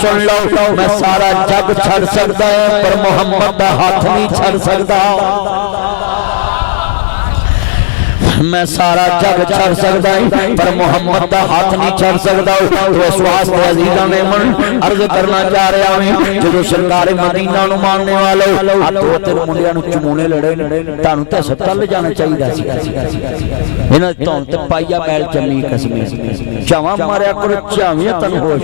सुन लो मैं सारा जग छड़ सकता है पर मुहम्मद दा हाथ नहीं छड़ सकता। मैं सारा जग छड़ सकता है पर मुहम्मद दा हाथ नहीं छड़ सकता। तो इस वास्ते अजीज़ां ने मन अर्ज करना चाह रहा हूं जो सरकार मदीना नु मानने वाले आ दो तीन मुंडियां नु चमूने लड़े तानू ते हस्पताल जाना चाहिदा सी। इन्हां तो ते पाइया मैल जम्मी कसमे चावा मारिया करो चावे तन होश।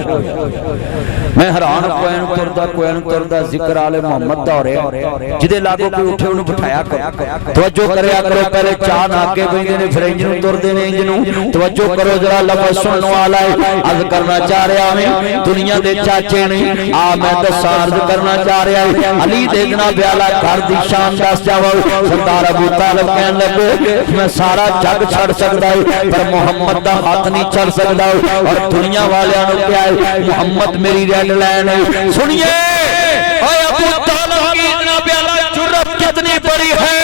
मैं हैरान कोई न तुरदा जिक्र आले मोहम्मद दा हो रहा जिदे लागो कोई उठे उन्हें बिठाया करो तवज्जो करया करो। पहले चाह ना के बैठे ने फिर इंज नूं तुरदे ने इंज नूं तवज्जो करो जरा लफ्ज़ सुनने वाला है। अर्ज करना चाह रहा मैं दुनिया दे चाचे ने आ मैं दस अर्ज करना चाह रहा है अली दे जनाब वाला घर दी शान दस जावा। सरदार अबू तालिब कहन लगे मैं सारा जग छड़ सकदा है पर मुहम्मद दा हाथ नहीं छड़ सकदा। और दुनिया वालियां नूं क्या है मुहम्मद मेरी रेड लाइन है। सुनिए ओए अबू तालिब की जनाब वाला जुर्रत कितनी बड़ी है।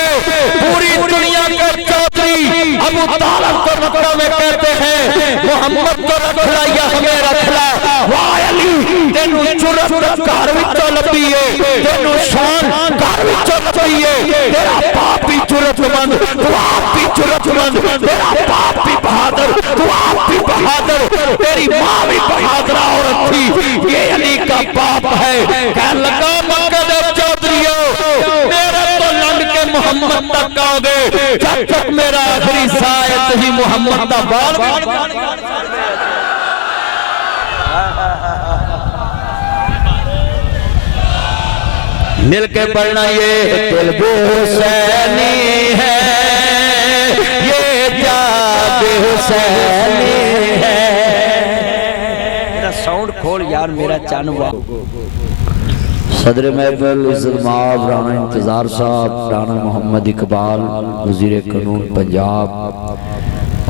पूरी दुनिया के चौधरी अबू तालिब को मक्का में कहते हैं मुहम्मद को रख ला या हमें रख ला। वाह अली तेनू जुर्रत घर विचों लभी है तेनू शान घर विचों लभी है। तेरा बाप भी जुर्रतमंद तू आप भी जुर्रतमंद तेरा बाप भी बहादुर तू आप भी बहादुर तेरी माँ भी बहादुर औरत थी। ये अली का बाप है। कह लगा मक्का दे चौधरीओ मेरे तो लंड के मुहम्मद तक आओगे जब तक मेरा आखिरी साह है तुही मुहम्मद दा बाल मिल के पढ़ना ये दिल हुसैनी है ये जाग हुसैनी है। मेरा साउंड खोल यार मेरा चन हुआ। सदर महफिल इज़्ज़त माब राणा इंतज़ार साहब राणा मोहम्मद इकबाल वज़ीर कानून पंजाब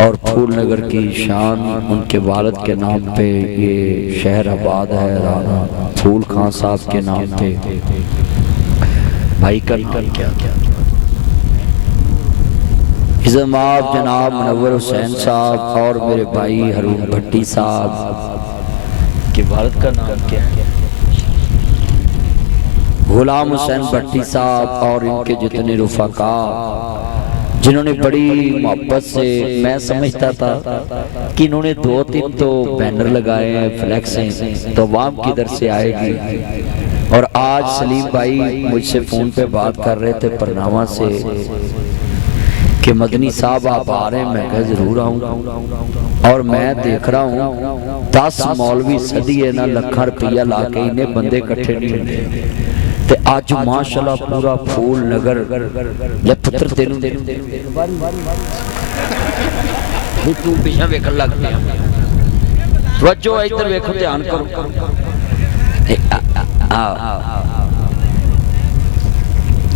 और फूल नगर की शान उनके वालिद के नाम पे ये शहर आबाद है। राणा फूल खान साहब के नाम पे भाई का नाम क्या इज़्ज़त माब जनाब मुनव्वर हुसैन साहब और मेरे भाई हरूण भट्टी साहब के वालिद का नाम क्या है। गुलाम हुसैन भट्टी साहब और इनके जितने रुफाका जिन्होंने बड़ी मोहब्बत से मैं समझता था कि इन्होंने दो तीन तो बैनर लगाए हैं फ्लैक्सें तो अवाम किधर से आएगी। और आज सलीम भाई मुझसे फोन पे बात कर रहे थे परनामा से कि मदनी साहब आप आ रहे हैं। मैं कहा जरूर आऊंगा। और मैं देख रहा हूँ 10 मौलवी सदी है ना लखा रुपया ला के इन्हें बंदे इकट्ठे नहीं होंगे। ते आज माशाल्लाह पूरा फूल नगर ले पुत्र तेनू तू पीछे वेखण लग पिया। तवज्जो इधर वेखो ध्यान करो।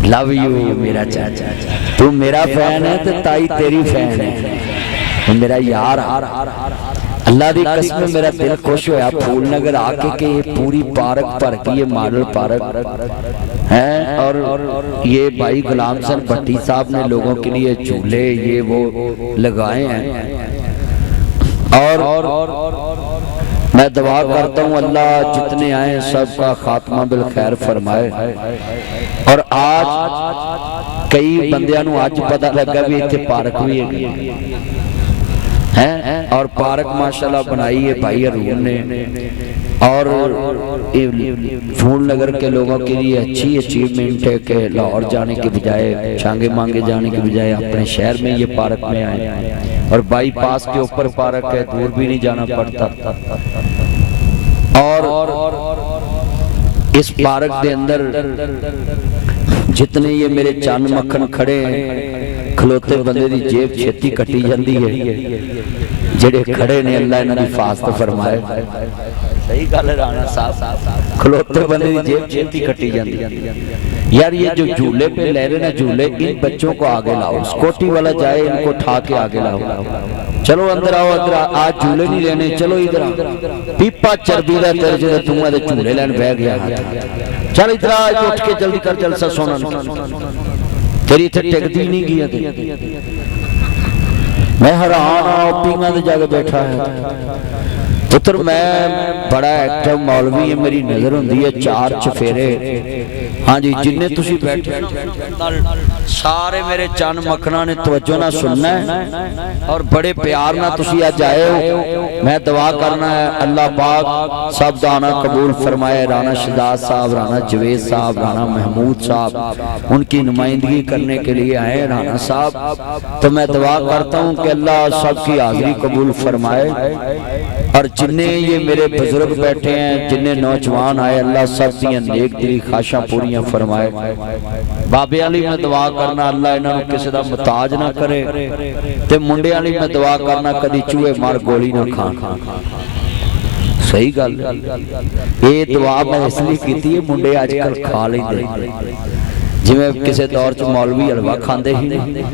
लव यू मेरा चाचा तू मेरा फैन है तो ताई तेरी फैन है मेरा यार। अल्लाह दी कसम मेरा दिल खुश होया फूल नगर आके के ये पूरी पार्क भर गई है मॉडल पार्क है। और ये भाई गुलाम हुसैन भट्टी साहब ने लोगों के लिए झूले ये वो लगाए हैं। और मैं दुआ करता हूँ अल्लाह जितने आए सबका खात्मा बिल खैर फरमाए। और आज कई बंदियां नूं आज पता लगा भी इत्थे पार्क भी है और पार्क माशाल्लाह बनाई है भाई हरूण ने। और फूल नगर के लोगों के लिए अच्छी अचीवमेंट है कि लाहौर जाने के बजाय छांगे मांगे जाने के बजाय अपने शहर में ये पार्क में आए। और बाईपास के ऊपर पार्क है दूर भी नहीं जाना पड़ता। और इस पार्क के अंदर जितने ये मेरे चंद मक्खन खड़े हैं खलोते बंदे दी जेब छेती कटी जाती है जेड़े खड़े ने अल्लाह इन्हां दी हिफाजत फरमाए। सही गल है राणा साहब खलोते बंदे दी जेब छेती कटी जाती है। यार ये जो झूले पे ले रहे ना झूले इन बच्चों को आगे लाओ। स्कूटी वाला जाए इनको उठा के आगे लाओ। चलो अंदर आओ अंदर आज झूले नहीं लेने चलो इधर आओ। पीपा चर्बी दा तेरे जो तू आदे झूले लैन बह गया चल इधर आज उठ के जल्दी कर जलसा सोना तेरी इत्थे टिकदी नहीं गई। मैं हैरान पींगा दे जाके बैठा है पुत्र मैं बड़ा एक्टिव मौलवी है, मेरी नज़र होंदी है 4 चफेरे। हाँ जी, जिन्ने तुसी बैठे सारे मेरे चन मखना ने तवज्जो ना सुनना है और बड़े प्यार ना तुसी अज आए हो। मैं दुआ करना है अल्लाह पाक सब दाना कबूल फरमाए। राना शहजाद साहब, राना जवेद साहब, राना महमूद साहब उनकी नुमाइंदगी करने के लिए आए राना साहब। तो मैं दुआ करता हूँ कि अल्लाह सबकी हाजिरी कबूल फरमाए और जिन्ने ये मेरे बुजुर्ग बैठे हैं, जिन्ने नौजवान आए, अल्लाह सब दी नेक दिली ख्वाहिशां पूरियां फरमाए। बाबे वाली मैं दुआ करना अल्लाह इन्हां नूं किसी दा मुताज ना करे ते मुंडे वाली मैं दुआ करना कदी चूहे मार गोली ना खान। सही गल ये दुआ मैं इसलिए कीती है, मुंडे अजकल खा लेंदे जिवें किसी दौर च मौलवी हलवा खांदे ही नहीं,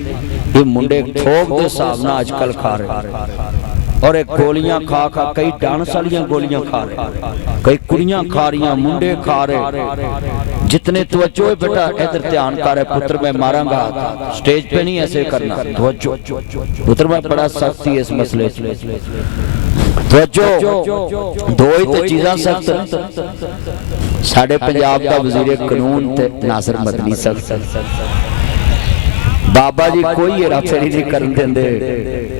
ये मुंडे थोक दे हिसाब नाल अजकल खा रहे और एक गोलियां खा खा, कई डांस वालियां गोलियां खा रहे, कई कुड़ियां खा रही, मुंडे खा रहे। जितने तवज्जो है बेटा इधर ध्यान कर रहे पुत्र, मैं मारांगा स्टेज पे नहीं ऐसे करना। तवज्जो पुत्र, मैं बड़ा सख्त ही इस मसले तवज्जो। दो ही तो चीज़ां सख्त साडे पंजाब दा वजीर कानून ते नासिर मदनी सख्त। बाबा जी कोई हेरा फेरी नहीं करन देंदे,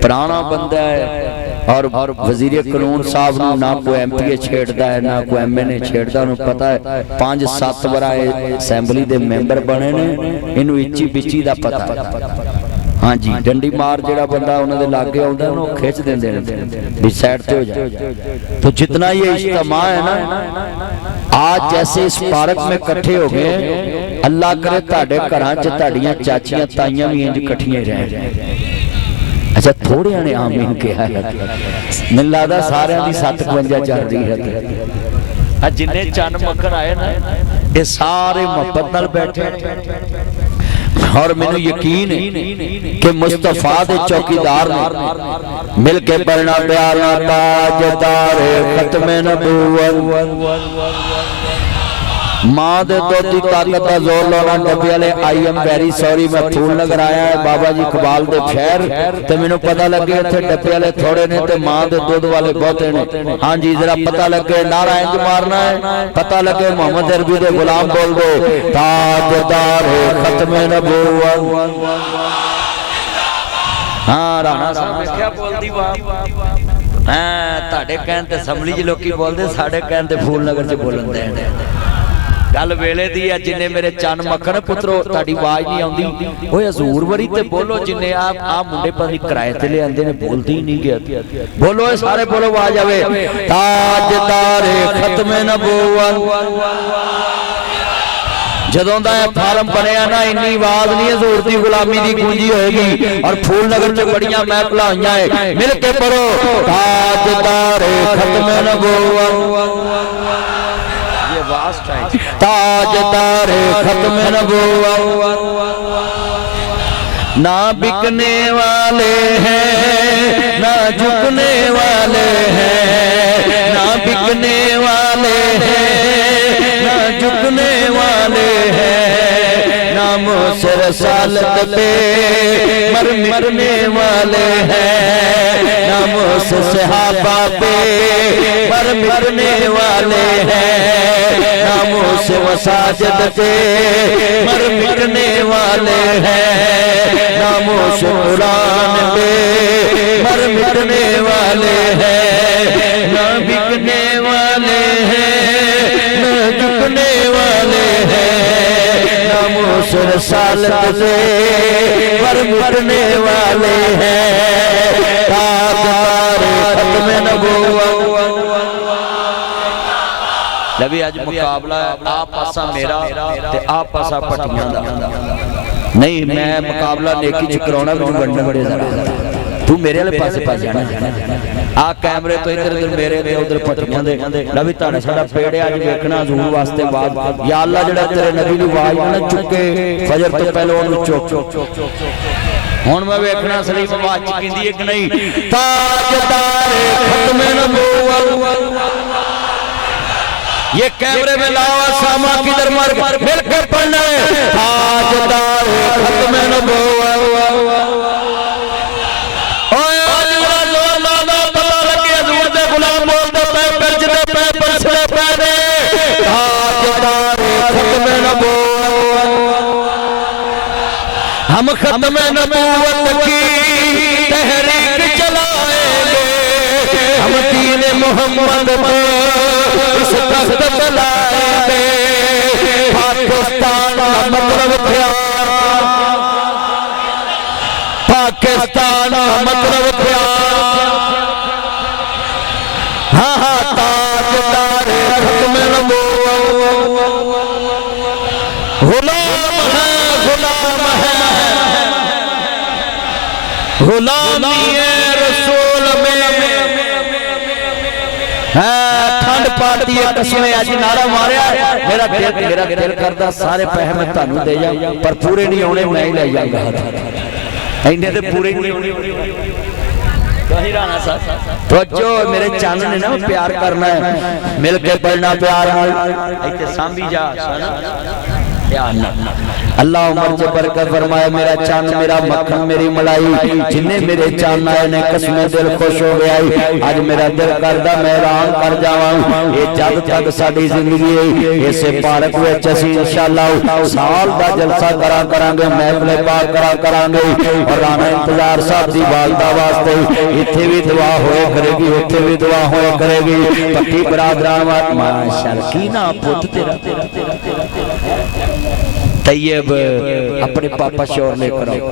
पुराना बंदा है और वजीर कानून साहब नूं ना कोई MP छेड़दा है ना कोई MNA छेड़दा। उन्हें पता है 5-7 बार असैंबली दे मैंबर बने ने, इनू इच्ची पिच्ची दा पता है। हाँ जी, डंडी मार जेड़ा बंदा उन्होंने लागे आउंदा ना खिंच देंदे ने भी साइड ते हो जा। तो जितना ये इज्तिमा है ना आज जैसे इस पार्क में इकट्ठे हो गए, अल्लाह करे तुहाडे घरां च तुहाडीआं चाचियां ताईयां भी इंज इकट्ठियां रहन। अच्छा थोड़े ने आमीन कहा है, मैनूं लगदा सारिआं दी 57 चल रही है। जिन्ने चन मक्खन आए ना ये सारे मुहब्बत नाल बैठे और मैनू यकीन है कि मुस्तफा दे चौकीदार ने मिल के पढ़ना प्यारा ताजदार खत्मे नबूवत। मां दे दोती ताकत दा जोर लाना डब्बे वाले। आई एम वेरी सॉरी, मैं फूल नगर आया है बाबा जी इकबाल दे शहर ते मैनू पता लगे इत्थे डब्बे वाले थोड़े ने ते मां दे दूध वाले बहुते ने। हाँ जी, जरा पता लगे नारा इंज मारना है, पता लगे मोहम्मद अरबी दे गुलाम बोल दो ताजदार खत्मे नबूवत। हाँ राणा साहब क्या बोलदी बाप, हां ताडे कहन ते असैंबली च लोकी बोलदे, साडे कहन ते फूल नगर च बोलन दे। गल वेले दी है। जिन्ने मेरे चन मक्खन पुत्रो ताड़ी आवाज नहीं आउंदी ओए हजूर वरी ते बोलो। जिन्ने आ मुंडे पता नहीं किराए ते ले आंदे ने, बोलदी ही नहीं गया। बोलो ए सारे बोलो, आवाज आवे ताजदारे खत्मे नबूवत। जदों दा फार्म बनया ना इन्नी आवाज नहीं हजूर दी गुलामी दी गूंजी होएगी। और फूल नगर च बड़ियां महफिलां होईयां है, मिल के पढ़ो ताजदारे खत्मे नबूवत। ताजदार खत्म नबूवत। ना बिकने वाले हैं ना झुकने वाले हैं, ना बिकने वाले हैं ना झुकने वाले हैं। नाम से रसालत पे मरने वाले हैं, नाम से सहाबा पे मरने वाले हैं। नामों से मसाजिद पे मिटने वाले हैं, नामों से कुरान पे मिटने वाले हैं। ना बिकने वाले हैं ना झुकने वाले हैं, नामों से रसालत से मिटने वाले हैं। ताजदार खत्मे नबूवत। लवी अज मुकाबला आ पासा मेरा ते आ पासा पट्टियां दा नहीं। मैं मुकाबला नेकी च कराउणा, मैनूं वंडण बड़े ज़्यादा। तू मेरे वाले पासे पा जाना, आ कैमरे तो इधर इधर मेरे दे उधर पट्टियां दे। लवी तुहाडा साडा पेड़ अज वेखना हजूर वास्ते बाद या अल्लाह जेड़ा तेरे नबी दी आवाज़ ना चुके फजर तो पहले ओनू चुक। हुण मैं वेखना सलीम आवाज़ चुकींदी है कि नहीं। ताजदार खत्मे नबूवत। ये कैमरे में लाओ सामा किधर मर मिलकर पढ़ना है ताजदार खत्मे नबूवत। ओए आज जोर लाना पता लगे हजूर दे गुलाम बोल ताजदार खत्म नबूवत, हम खत्म नबूवत की तहरीक चलाएंगे, हम दीन मोहम्मद पे इस तख्त पे लाएंगे। पाकिस्तान का मतलब क्या, पाकिस्तान का मतलब क्या, हाँ हाँ ताजदार खत्म नबूवत, गुलाम है गुलाम है, गुलामी रसूल में है। ठंड पाती है कसमें अज नारा मारिया, मेरा दिल करदा सारे पैसे मैं तुहानू दे जा, पर पूरे नहीं होने, मैं ही ले जाऊंगा। इन्ने ते पूरे नहीं होने। तो जो मेरे चंद ने ना प्यार करना है, मिल के पढ़ना प्यार नाल, इत्थे सांभी जा प्यार नाल। अल्लाह उमर च बरकत फरमाए। मेरा चंद मेरा मक्खन मेरी मलाई, जिन्ने मेरे चंद आए ने कसमें दिल खुश हो गया। अज मेरा दिल करदा मैं ऐलान कर जावां, ये जद तक साडी जिंदगी है इसे पार्क विच असीं इंशाअल्लाह साल दा जलसा करा करांगे, महफिल पाक करा करांगे। और राणा इंतजार साहब दी वालदा वास्ते इत्थे भी दुआ होए करेगी, उत्थे भी दुआ होए करेगी। पट्टी बरादरान माशाअल्लाह की ना पुत तेरा तेरा तेरा तेरा तैयब अपने पापा शोर लेकर आओ।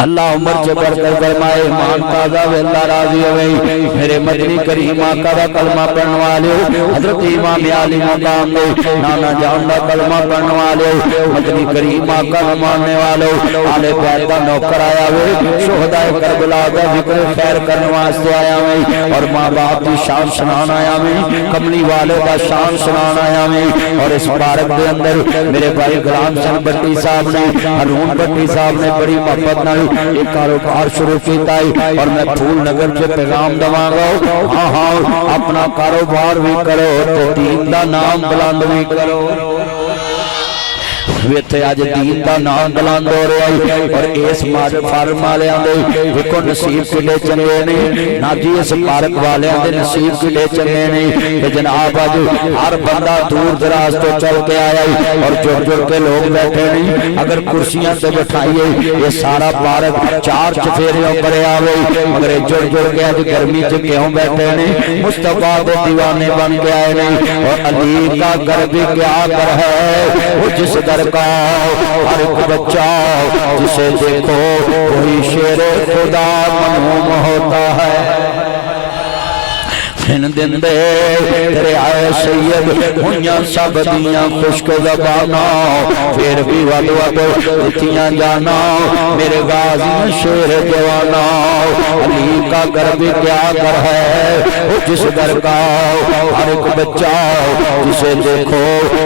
अल्लाह उमर च बरकत फरमाए, ईमान ताज़ा वे अल्लाह राजी होवे। मेरे मदनी करीम आका दा कलमा पढ़न वाले हजरत इमाम अली मकाम दे नाना जान दा कलमा पढ़न वाले मदनी करीम आका नु मानने वाले आले बैत दा नौकर आया वे, शोहदा करबला दा जिक्र खैर करने वास्ते आया वे, और मां बाप दी शान सुनान आया वे, कमली वाले दा शान सुनान आया वे। और इस पार्क दे अंदर मेरे भाई गुलाम सन भट्टी साहब ने, हरून भट्टी साहब ने बड़ी मोहब्बत नाल एक कारोबार शुरू किया है। और मैं फूल नगर से पैगाम दवांगा, हाँ हाँ अपना कारोबार भी करो तो दीन दा नाम बुलंद भी करो। इत्थे अज दीन दा नाम बुलंद हो रहा है। और इस फार्म वालियां दे देखो नसीब किड्डे चंगे ने ना जी, इस पार्क वालियां दे नसीब किड्डे चंगे ने कि जनाब अज हर बंदा दूर दराज तो चल के आया है और जुड़ जुड़ के लोग बैठे ने। अगर कुर्सियां से बैठाइए ये सारा पार्क चार चफेरियों भरे आवे, मगर जुड़ जुड़ के अज गर्मी च क्यों बैठे ने, मुस्तफा दे दीवाने बन के आए ने। और अली का घर भी क्या कर है, वो जिस दर का हर एक बच्चा जिसे देखो वही शेर खुदा मनूम होता है। दिन दे तेरे आए सैयद हुइयां सब दियां खुश्क ज़बाना, फिर भी वद वद दित्तियां जाना मेरे गाज़ी शेर जवाना। अली का घर भी क्या घर है, वो जिस घर का हर एक बच्चा जिसे देखो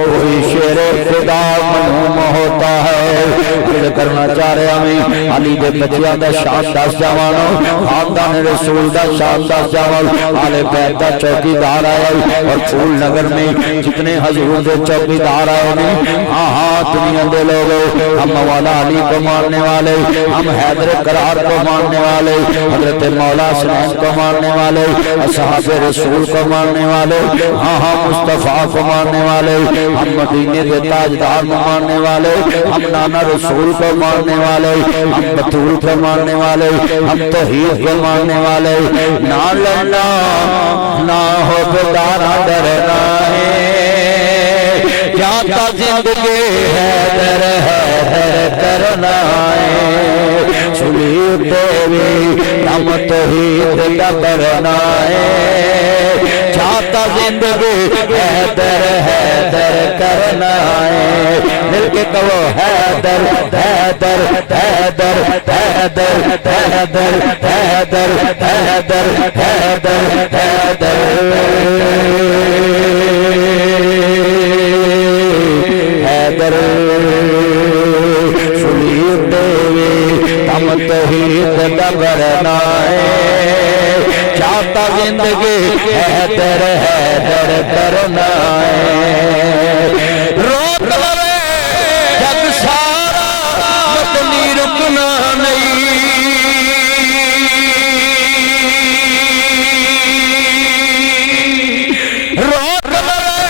वही शेर खुदा मनूम होता है। करना चाह रहा मैं अली दे बच्चियां दा शान दस जावां, खानदान रसूल दा शान दस जावां। आले बैत दा चौकीदार आया और फूल नगर में जितने हजूर दे चौकीदार आए ने, हाँ हाँ दुनिया दे लोग, हम मौला अली को मानने वाले, हम हैदर करार को मानने वाले, हजरत मौला हसनैन को मानने वाले, असहाब रसूल को मानने वाले, हाँ हाँ मुस्तफा को मानने वाले, हम मदीने के ताजदार को मानने वाले, हम नाना रसूल को मानने वाले, हम बतूल को मानने वाले, हम तौहीद को मानने वाले। ना लड़ना ना हो बेदारा डरना है, जाता जिंदगी है दर करना है। सुनी देवी हम तौहीद का करना है, जाता जिंदगी है दर करना है। मिलके कहो हैदर हैदर हैदर हैदर हैदर हैदर हैदर हैदर हैदर हैदर। सुनी देवी हम तौहीद का करना है, चाहता जिंदगी हैदर हैदर करना है। रोक लवे जग सारा मदनी रुकना नहीं, रोक लवे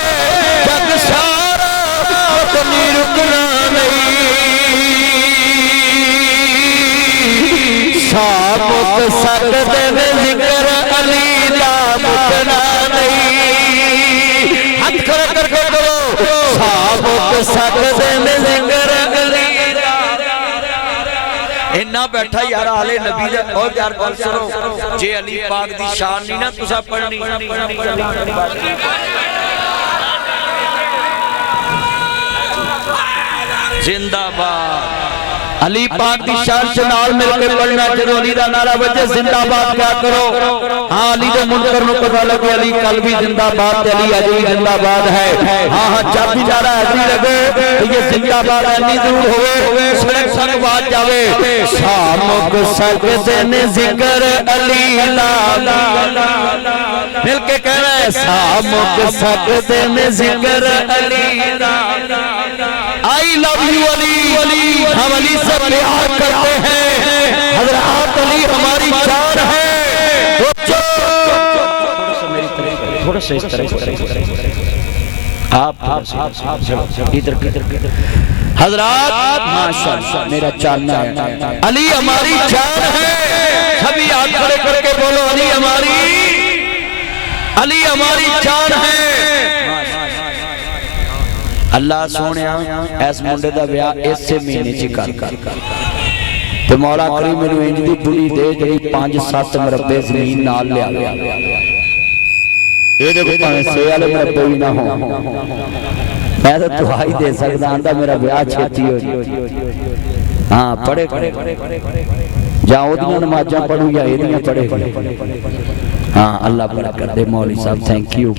اینا بیٹھا یار آلے نبی دا اور یار گل سنو جے علی پاک دی شان نہیں نا تسا پڑھنی زندہ باد علی پاک دی شان سے نال مل کے پڑھنا جدو علی دا نعرہ بجے زندہ باد کیا کرو ہاں علی دے منکر نو پتہ لگے علی کل بھی زندہ باد علی اج بھی زندہ باد ہے ہاں ہاں جب بھی نعرہ حیدری لگے کہ یہ زندہ باد اتنی ضرور ہوئے سڑک سڑک بات جاوے شامک سجدے نے ذکر علی لا مل کے کہہ رہا ہے شامک سجدے نے ذکر علی لا I love you علی ہم علی سے پیار کرتے ہیں حضرات علی ہماری جان ہے تھوڑا سا اس طرح آپ ادھر حضرات ماشاءاللہ میرا چاننا ہے علی ہماری جان ہے سبھی ہاتھ کھڑے کر کے بولو علی ہماری جان ہے اللہ سونے ایس منڈے دا بیاہ اس سے مہینے چی کر تو مولا کریم میں انج دی بڑی دے جڑی 5-7 مربع زمین نال لے آگیا یہ دیکھو پانے سے والے مربع بھی نہ ہوں میں تو دعائی دے سکتا آندہ میرا بیاہ چھتی ہو ہاں پڑھے جہاں دیاں نمازاں پڑھوں یا ایدیاں پڑھے ہاں اللہ برکت دے مولی صاحب تھینک یو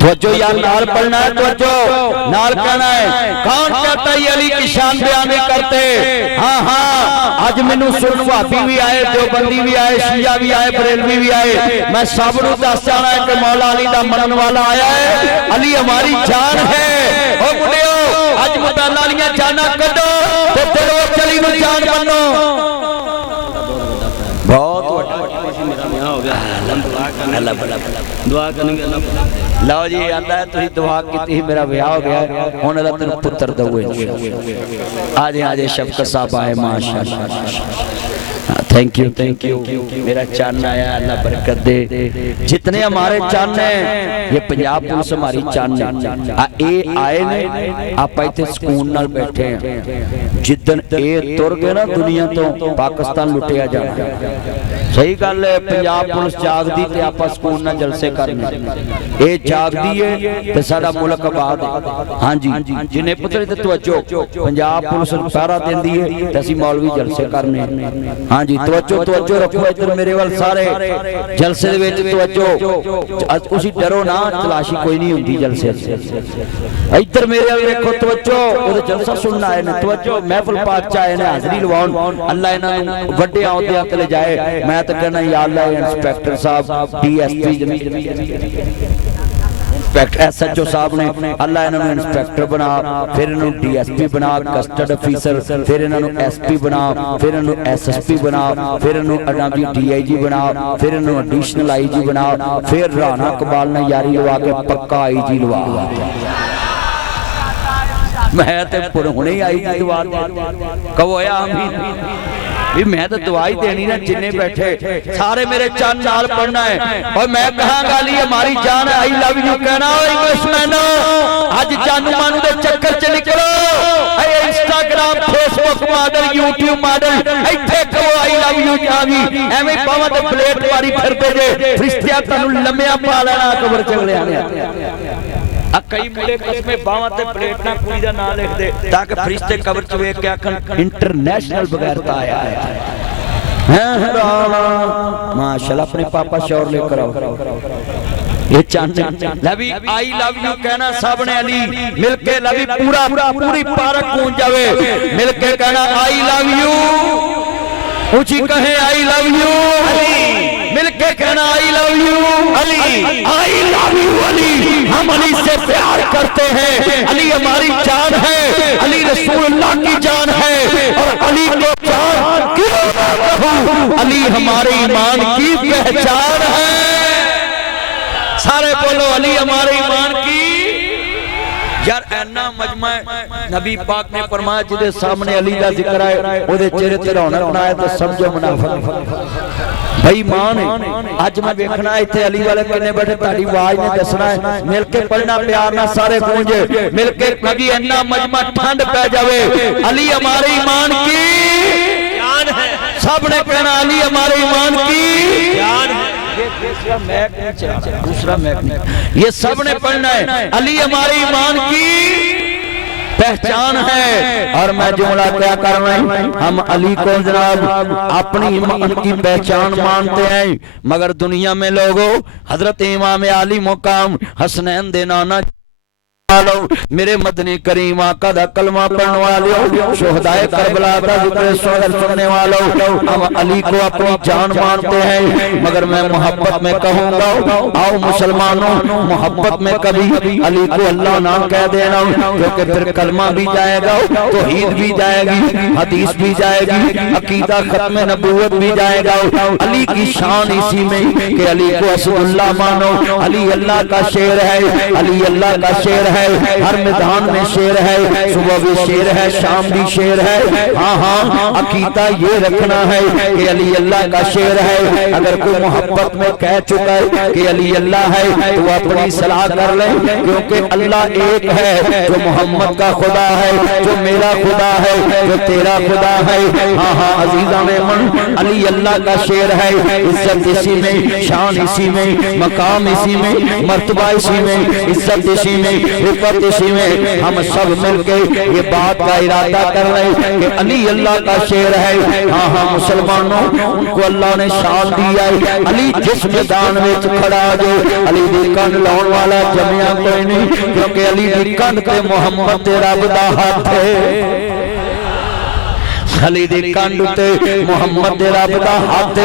توجہ یار نال پڑھنا ہے توجہ نال کہنا ہے کون کہتا ہے علی کی شان بیان نہیں کرتے ہاں ہاں آج منو سن وہابی بھی آئے دیوبندی بھی آئے شیعہ بھی آئے بریلوی بھی آئے میں سب نو دس جانا ہے کہ مولا علی دا منن والا آیا ہے علی ہماری جان ہے او بڑیو آج مطالعہ علیاں جانا کڈو تے تیرو چلی نو جان بنو بہت اللہ دعا کرنے گے لاؤ جی آتا ہے تھی دعا کی میرا بیاہ ہو گیا ہونے اللہ تنو پتر دوئے آجے شفقت صاحب آئے ماشاءاللہ تھینک یو میرا چاننا ہے اللہ برکت دے جتنے ہمارے چاننے ہیں یہ پنجاب پولیس ہماری چاننے اے آئے نے آپ آئے تھے سکون نال بیٹھے ہیں جدن اے تر گئے نا دنیا تو پاکستان لٹیا جانا صحیح گل ہے پنجاب پولیس جاگ دی تے آپ سکون نہ جلسے کرنے اے جاگ دیئے تے ساڑا ملک آباد ہاں جی جنہیں پتر تے توجہ پنجاب پولیس پیرا دین دیئے تے اسی مولوی جلسے کرنے ہاں جی توجہ رکھو ادھر میرے وال سارے جلسے دے وچ توجہ اسی ڈرو نہ تلاشی کوئی نہیں ہوندی جلسے ادھر میرے وال رکھو توجہ او جلسہ سننا ہے توجہ محفل پاک چاہے نے حاضری لواؤں اللہ انہاں وڈے عہدے تے لے جائے میں تو کہنا یا اللہ انسپیکٹر صاحب D S P S H O صاحب نے اللہ انہوں نے انسپیکٹر بنا پھر انہوں ڈی ایس پی بنا کسٹرڈ افیسر پھر انہوں ایس پی بنا پھر انہوں ایس ایس پی بنا پھر انہوں ڈی آئی جی بنا پھر انہوں ایڈیشنل آئی جی بنا پھر رانا اقبال نے یاری لوا کے پکا آئی جی لوا میں تے پرہنے آئی جی دعا دے کہو اے آمین میں تو دعائی دینی نا جنہیں بیٹھے سارے میرے چاند نال پڑھنا ہے اور میں کہاں گا لی ہماری جان ہے I love you کہنا ہو انگلش مینو آج جانو مانو دے چکر چے نکلو اے Instagram face book model YouTube model ایتھے کہو I love you جاوی ایمیں پاوہ دے پلیٹ واری پھر دے جے فرشتیاں تنو لمیاں پالانا قبر چگلے آنے کئی ملے قسمیں باواں تے پلیٹ نہ کوئی دا نہ لکھ دے تاکہ فرشتے قبر چوے کیا کن انٹرنیشنل بغیرتا آیا ہے ماشاءاللہ اپنے پاپا شور لے کر آؤ یہ چاند لبی آئی لو یو کہنا سب نے علی مل کے لبی پوری پارک کون جاوے مل کے کہنا آئی لو یو اونچی کہیں آئی لو یو مل کے کہنا آئی love you Ali I love you علی ہم علی سے پیار کرتے ہیں علی ہماری جان ہے علی رسول اللہ کی جان ہے اور علی کو جان کیوں نہ کہوں علی ہمارے ایمان کی پہچان ہے سارے بولو علی ہمارے ایمان کی یار اینا مجمع نبی پاک نے فرمایا جدے سامنے علی دا ذکر آئے وہ دے چہرے تے رونق نہ آئے تو سمجھو منافق بھائی مان ہے آج میں دیکھنا ہے تھے علی والے کنے بیٹھے تاڑی واج نے دسنا ہے مل کے پڑھنا پیار نہ سارے گونجے مل کے نبی اینا مجمع ٹھنڈ پہ جاوے علی ہمارے ایمان کی جان سب نے کہنا علی ہمارے ایمان کی جان ہے، دوسرا میک نہیں، یہ سب نے پڑھنا ہے علی ہمارے ایمان کی پہچان ہے۔ اور میں جملہ کیا کر رہا ہوں، ہم علی کو جناب اپنی ایمان کی پہچان مانتے ہیں، مگر دنیا میں لوگوں حضرت امام علی مقام حسنین دے نانا میرے مدنی کریم آقا دا کلمہ پڑھنے والوں، شہدائے کربلا کا ذکر سننے والوں، ہم علی کو اپنی جان مانتے ہیں، مگر میں محبت میں کہوں گا آؤ مسلمانوں، محبت میں کبھی علی کو اللہ نہ کہہ دینا، کیونکہ پھر کلمہ بھی جائے گا، توحید بھی جائے گی، حدیث بھی جائے گی، عقیدہ ختم نبوت بھی جائے گا۔ علی کی شان اسی میں کہ علی کو اسد اللہ مانو، علی اللہ کا شیر ہے، علی اللہ کا شیر ہے، ہر میدان میں شیر ہے، صبح بھی شیر ہے، شام بھی شیر ہے۔ ہاں ہاں عقیدہ یہ رکھنا ہے کہ علی اللہ کا شیر ہے۔ اگر کوئی محبت میں کہہ چکا ہے کہ علی اللہ ہے تو اپنی صلاح کر لیں، کیونکہ اللہ ایک ہے، جو محمد کا خدا ہے، جو میرا خدا ہے، جو تیرا خدا ہے۔ ہاں ہاں عزیزان من، علی اللہ کا شیر ہے، عزت اسی میں، شان اسی میں، مقام اسی میں، مرتبہ اسی میں، عزت اسی میں، حفظ اسی میں۔ ہم سب مل کے یہ بات کا ارادہ کر رہے ہیں کہ علی اللہ کا شیر ہے۔ ہاں ہاں مسلمانوں، ان کو اللہ نے شان دیا ہے۔ علی جس میدان میں کھڑا جو علی دی کنڈ لاؤن والا جمعہ کوئی نہیں، کیونکہ علی دی کنڈ تے محمد تیرا بدا ہاتھ ہے، علی دی کنڈ تے محمد رب دا ہاتھ،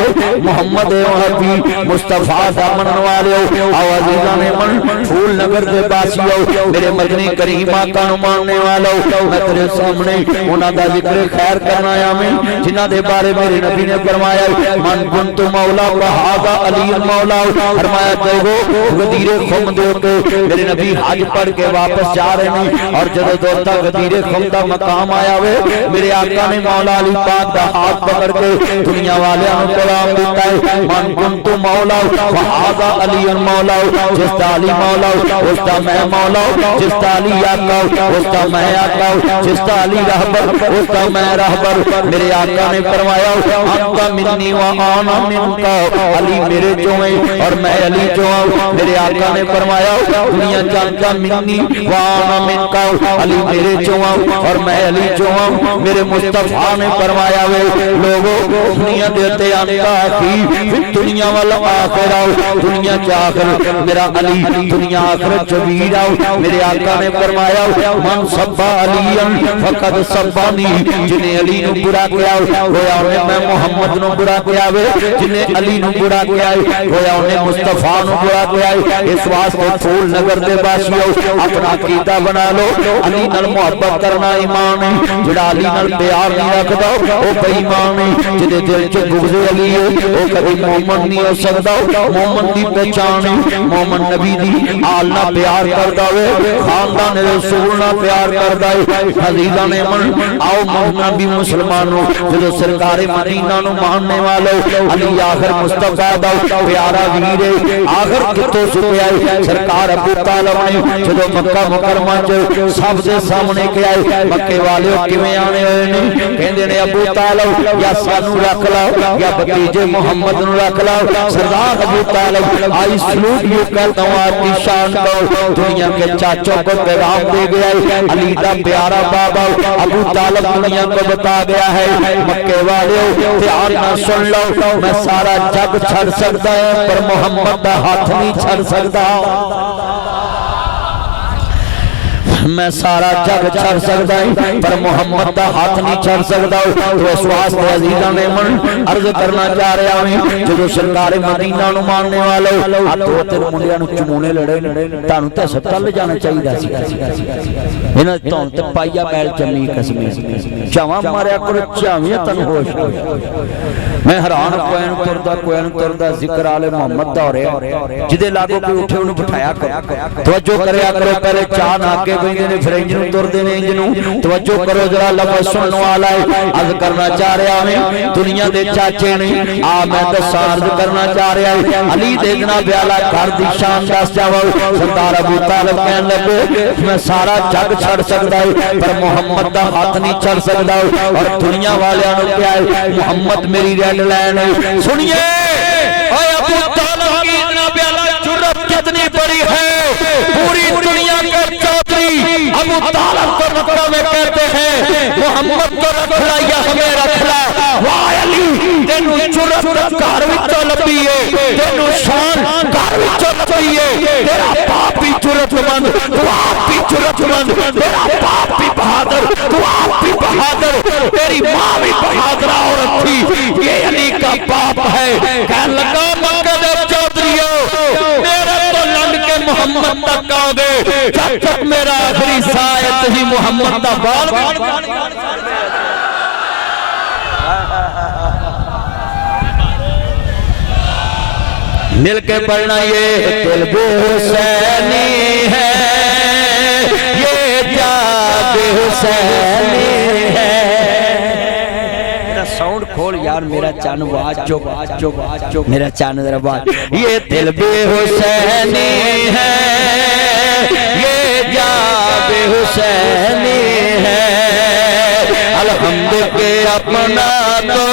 محمد وحبی مصطفیٰ دا من والے آو عزیزان من، پھول نگر دے باسیو، میرے مدنی کریم آقا نو ماننے والو، میں تیرے سامنے انہاں دا ذکر خیر کرنا آیا میں، جنہاں دے بارے میرے نبی نے فرمایا من کنت مولا وہذا علی مولا، فرمایا دیکھو غدیر خم دے کے میرے نبی حج پڑھ کے واپس جا رہے ہیں، اور جدو دوتا غدیر خم دا مقام آیا ہوئے، میرے آقا نے مولا علی پاک دا ہاتھ پکڑ کے دنیا والے ہم کلام دیتا ہے من کنت مولا وہذا علی مولا، جس تا علی مولا اس تا میں مولا، جس تا علی آقا اس تا میں آقا، جس تا علی رہبر اس تا میں رہبر۔ میرے آقا نے فرمایا انت منی وانا منکا، علی میرے جو ہیں اور میں علی جو ہوں۔ میرے آقا نے فرمایا دنیا جانتا منی وانا منکا، علی میرے جو ہوں اور میں علی جو ہوں۔ میرے مصطفیٰ نے فرمایا ہوئے لوگوں دنیا دیتے آنکا کی دنیا والا آخر آؤ، دنیا چاہر میرا علی دنیا آخر جبیر آؤ۔ میرے آقا نے فرمایا من صبا علی فقد صبانی، جنہیں علی نو برا کیا گویا انہیں میں محمد نو برا کیا ہوئے، جنہیں علی نو برا کیا گویا انہیں مصطفیٰ نو برا کیا۔ اس واسطے پھول نگر دے باسیو اپنا عقیدہ بنا لو، علی نال محبت کرنا ایمان ہے، جڑا علی نال پیار نہیں رکھدا او بے ایمان ہے، جدے دل چ بغض علی ہے او کبھی مومن نہیں ہو سکدا۔ مومن دی پہچان ہے مومن نبی دی آل نہ پیار کردا ہوئے، خاندان رسول نہ پیار کردا ہے۔ عزیزان من آؤ مہنا بھی مسلمانوں، جدو سرکار مدینہ نو ماننے والو علی آخر مصطفیٰ دا پیارا ویر ہے، آخر کتوں سکے آئے سرکار ابو طالب نے جدو مکہ مکرمہ چ سب سے سامنے کے آئے، مکے والے کیویں آنے ہوئے نہیں، کہندے نے ابو طالب یا سانو رکھ لاؤ یا بتیجے محمد نو رکھ لاؤ۔ سردار ابو طالب آئی سلوٹ یوں کرتا ہوں آپ کی شان کو، دنیا کے چاچوں کو پیغام دے گیا ہے، علی دا پیارا بابا ابو طالب دنیا کو بتا گیا ہے مکے والے دھیان نہ سن لو، میں سارا جگ چھڑ سکتا ہے پر محمد دا ہاتھ نہیں چھڑ سکتا، میں سارا جگ چھڑ سکتا ہے پر محمد دا ہاتھ نہیں چھڑ سکتا۔ تو اس واسطے عزیزاں نے من عرض کرنا چاہ رہا ہوں جدو سرکار مدینہ نو ماننے والو آتو تیر منڈیاں نو چمونے لڑے تانو تے ہسپتال لے جانا چاہیے سی، انہاں توں تے پائیا بیل چمی قسمیں چاواں ماریا کرو چاویاں تن ہوش۔ میں حیران کوئن تردا ذکر آل محمد دا ہو رہا، جدے لاگو کوئی اٹھے انہوں بٹھایا کرو، توجہ کریا کرو، پہلے چاہ نہ آگے کوئی आंदे ने फिर इंज नूं तुरदे ने इंज नूं तवज्जो करो जरा लफ्ज़ सुनने वाला है अर्ज करना चाह रहा मैं दुनिया दे चाचे ने आ मैं दसा अर्ज करना चाह रहा है अली दे जनाब आला घर दी शान दस जावा सरदार अबू तालिब कहन लगे मैं सारा जग छड़ सकदा है पर मुहम्मद दा हाथ नहीं छड़ सकदा और दुनिया वालियां नूं क्या है मुहम्मद मेरी रेड लाइन है सुनिए ओए अबू तालिब की जनाब आला जुर्रत कितनी बड़ी है पूरी दुनिया के चौधरी अबू तालिब को मक्का में कहते हैं मुहम्मद को रख ला या हमें रख ला वाह अली तेनू जुर्रत घर विचों लभी है तेनू शान घर विचों लभी है तेरा बाप भी जुर्रतमंद तू आप भी जुर्रतमंद तेरा बाप भी बहादुर तू आप भी बहादुर तेरी माँ भी बहादुर औरत थी ये अली का बाप है कहने लगा मक्का दे चौधरीओ मेरे तो लड़ के मुहम्मद तक आओगे जब तक मेरा आखिरी सायत ही मुहम्मद दा बाल मिल के पढ़ना ये दिल हुसैनी है ये जाग हुसैनी है मेरा साउंड खोल यार मेरा चैन आवाज चुप मेरा चैन जरा आवाज ये दिल हुसैनी है ये जाग हुसैनी है अलहम्द के अपना तो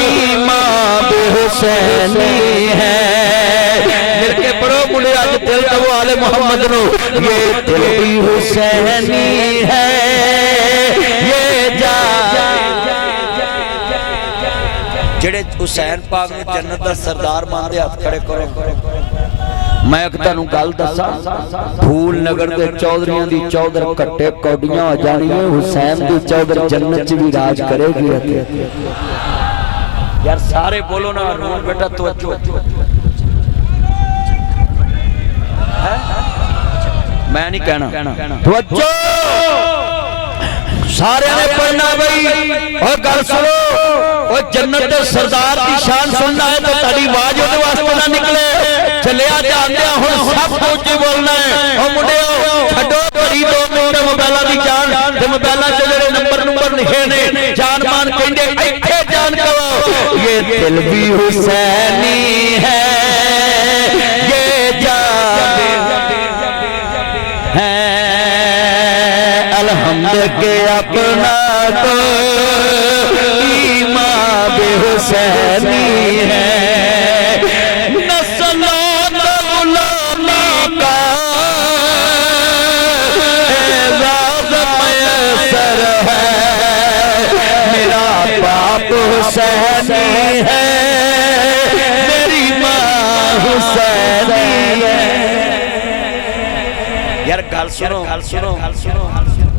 ईमान हुसैनी है मिलके पढ़ो मुझे आज दिल दबो आले मोहम्मद नो ये दिल भी हुसैनी है ये जा जेड़े हुसैन पाक ने जन्नत दा सरदार मानदे हाथ खड़े करो मैं एक तुहानू गल दसा फूल नगर दे चौधरियां दी चौधर कट्टे कौडियां हो जानियां हुसैन दी चौधर जन्नत च भी राज करेगी यार सारे बोलो ना बेटा तवज्जो मैं नहीं कहना तवज्जो सारे ने पढ़ना भाई और गल सुनो और जन्नत दे सरदार दी शान सुनना है तो ताड़ी आवाज ओदे वास्ते ना निकले चलिया जांदे हुण सब कुछ बोलना है ओ मुंडियो छड्डो भरी 2 मिनट मोबाइलां दी जान ते मोबाइलां च जेड़े नंबर लिखे ने जान मान कहंदे इत्थे जान करो ये दिल भी हुसैनी है ये जान है अलहम्द के अपना तो ईमान भी हुसैनी है हुसैनी है मेरी माँ हुसैनी है यार गल सुनो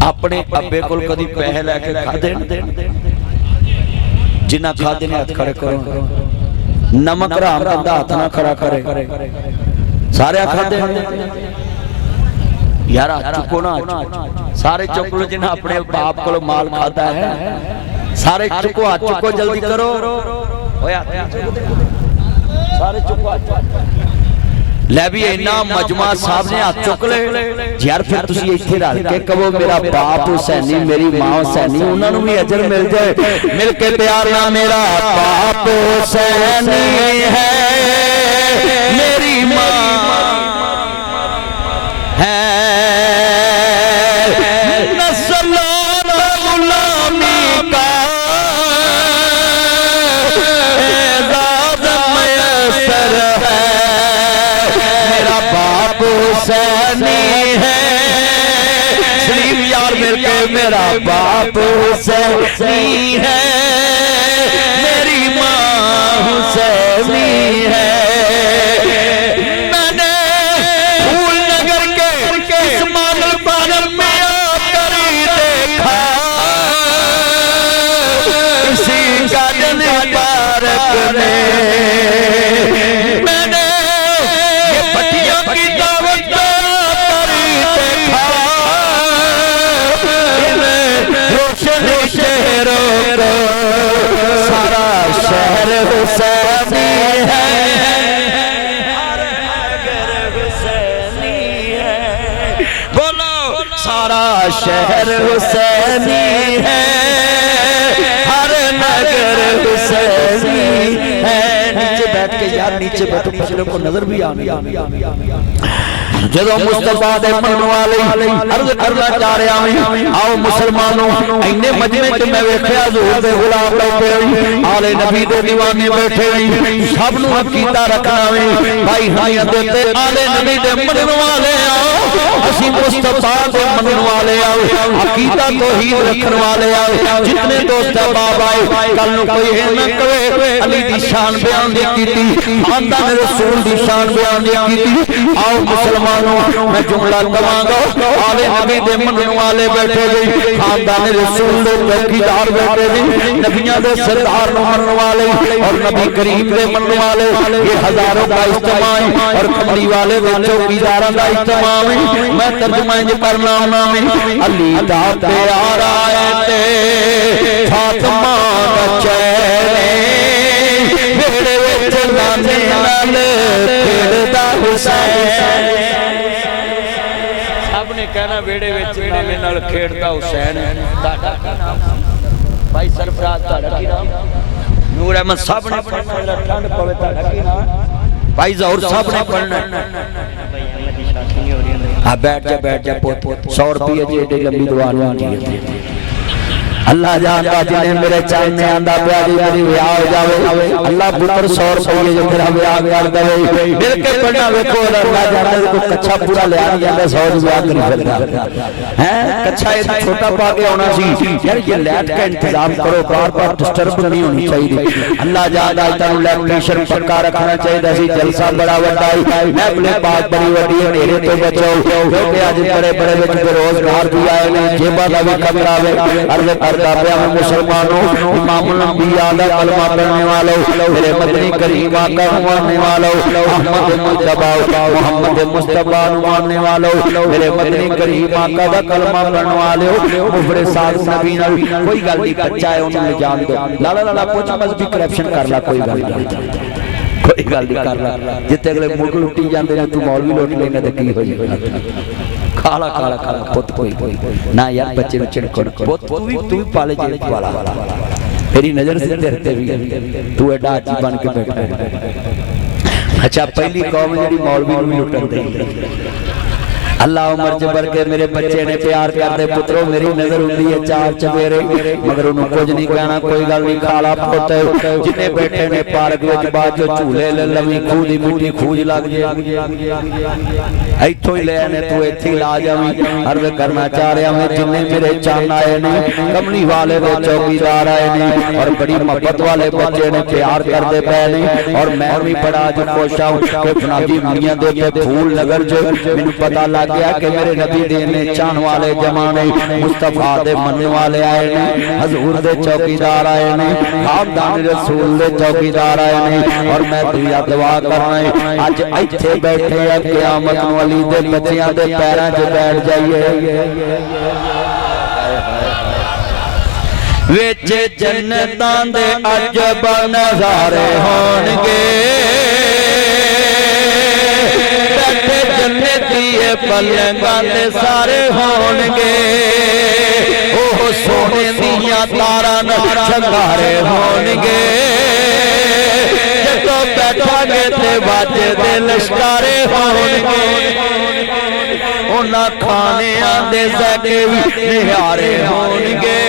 अपने अब्बे कोल कदी पैसे लेके खादे जिन्ना खादे ने हाथ खड़े करो नमक हराम बंदा हाथ ना खड़ा करे सारे खादे यार हाथ चुको ना सारे चुक लो जिन्ना अपने बाप कोल माल खाता है सारे चुको हाथ चुको जल्दी करो सारे चुको ले भी इन्ना मजमा साहब ने हाथ चुक ले यार फिर तुसी इत्थे रल के कहो मेरा बाप हुसैनी मेरी मां हुसैनी उन्हां नूं भी अजर मिल जाए मिल के प्यार ना मेरा बाप हुसैनी है मेरी मां है मेरा बाप हुसैनी है मेरी माँ हुसैनी है मैंने फूल नगर के इस मानव बानव में आकर देखा इसी गार्डन पार्क में मैंने ये पटिया की दावत सारा शहर हुसैनी है سارا شہر حسینی ہے ہر نگر حسینی ہے نیچے بیٹھ کے یار نیچے بیٹھو پچھلوں کو نظر بھی آنے جدو مصطفیٰ دے من والے عرض کرنا چاہ رہا ہوں آؤ مسلمانوں اینے مجمع چ میں ویکھیا حضور دے غلام بیٹھے آل نبی دے دیوانے بیٹھے سب نو عقیدہ رکھنا ہے بھائی ہائیں تے آل نبی دے من والے آؤ اسی مصطفیٰ دے من والے آؤ عقیدہ توحید رکھن والے آؤ جتنے دوست احباب آئے کل نو کوئی ہے نہ کہے علی دی شان بیان نہیں کیتی خاندان رسول دی شان بیان نہیں کیتی آؤ مسلمانوں میں جملہ کہاں گا آل نبی دے من والے بیٹھے گئی خاندان رسول دے چوکیدار بیٹھے گئی نبیاں دے سردار نو من والے اور نبی کریم دے من والے یہ ہزاروں کا اجتماع اور کملی والے دے چوکیداراں دا اجتماع میں ترجمہ انج کرنا میں علی دا پیارا ہے تے فاطمہ دا چہرے میرے وچ لانے نال کھڑدا حسین سب نے کہنا ویڑے وچ نامے نال کھیڑدا حسین بھائی سرفراز تہاڈا کی نام نور احمد صاحب نے پڑھنا ٹھنڈ پوے تہاڈا کی نام بھائی ظہور صاحب نے پڑھنا ہاں بیٹھ جا 100 روپیے جی ایڈی لمبی دعا نہیں اللہ جانتا جنہیں میرے چاہنے آندہ پیاری میری ویاہ ہو جاوے اللہ پتر 100 روپیے جو میرا ویاہ کر دے مل کے پڑھنا ویکھو اللہ جانتا کو کچھا پورا لے آنے جاندے 100 روپیہ کری پھردا کچھا یہ چھوٹا پا کے ہونا سی یار یہ لیٹ کا انتظام کرو بار ڈسٹرب نہیں ہونی چاہیے اللہ جانتا تانوں لیٹریشن پکا رکھنا چاہیے سی جلسہ بڑا وڈا ہے محفل پاک بڑی وڈی ہے میرے تو بچو کیونکہ اج بڑے بڑے وچ روزگار بھی آئے نے جیبا دا بھی خطرہ ہے عرض کرتا پیا میں مسلمانوں امام الانبیاء دا کلمہ پڑھنے والوں میرے مدنی کریم آقا ماننے والوں احمد مصطفیٰ محمد مصطفیٰ ماننے والوں میرے مدنی کریم آقا دا کلمہ پڑھنے والوں مفرد ساتھ نبی نبی کوئی گل نہیں بچہ ہے انہوں نے جان دو لالا لالا پوچھ بس بھی کرپشن کر لا کوئی گل کوئی گل نہیں کر لا جتے اگلے ملک لٹی جاندے نے تو مولوی لوٹ لینا تے کی ہو جائے کھالا کھالا کھالا پت کوئی نہ یار بچے بچے پت تو بھی پالے جیل والا میری نظر سے تیرتے بھی تو ایڈا آجی بن کے بیٹھا ہے اچھا پہلی قوم جڑی مولوی بھی لٹن دے اللہ عمر جبر کے میرے بچے نے پیار کر دے پتروں میری نظر ہوندی ہے چار چویرے مگر انہوں کچھ نہیں کہنا کوئی گل نہیں کھالا پوتے جنے بیٹھے نے پارک وچ بعد جو چولے لویں کھو دی مٹی کھوج لگ جائے ایتھوں ہی لے نے تو ایتھی لا جاویں عرض کرنا چاہ رہا میں جنے میرے چان آئے نے کملی والے دے چوکیدار آئے نے اور بڑی محبت والے بچے نے پیار کر دے پے نے اور میں بھی بڑا جو خوش ہوں کہ فناجی میاں دے تے پھول نگر جو مینوں پتہ لگ گیا کہ میرے نبی دینے چان والے جمانے مصطفیٰ دے من والے آئے نے حضور دے چوکیدار آئے نے خاندان رسول دے چوکیدار آئے نے اور میں دعا دعا کرنا ہے آج ایتھے بیٹھے ہیں قیامت نو علی دے بچیاں دے پیراں چ بیٹھ جائیے وچ جنتاں دے عجب نظارے ہون گے پلنگاں تے سارے ہون گے اوہ سونے دیاں تاراں نال شنگارے ہون گے جدوں بیٹھا گے تے واجے دے لشکارے ہون گے انہاں کھانیاں دے ذائقے وی نہارے ہون گے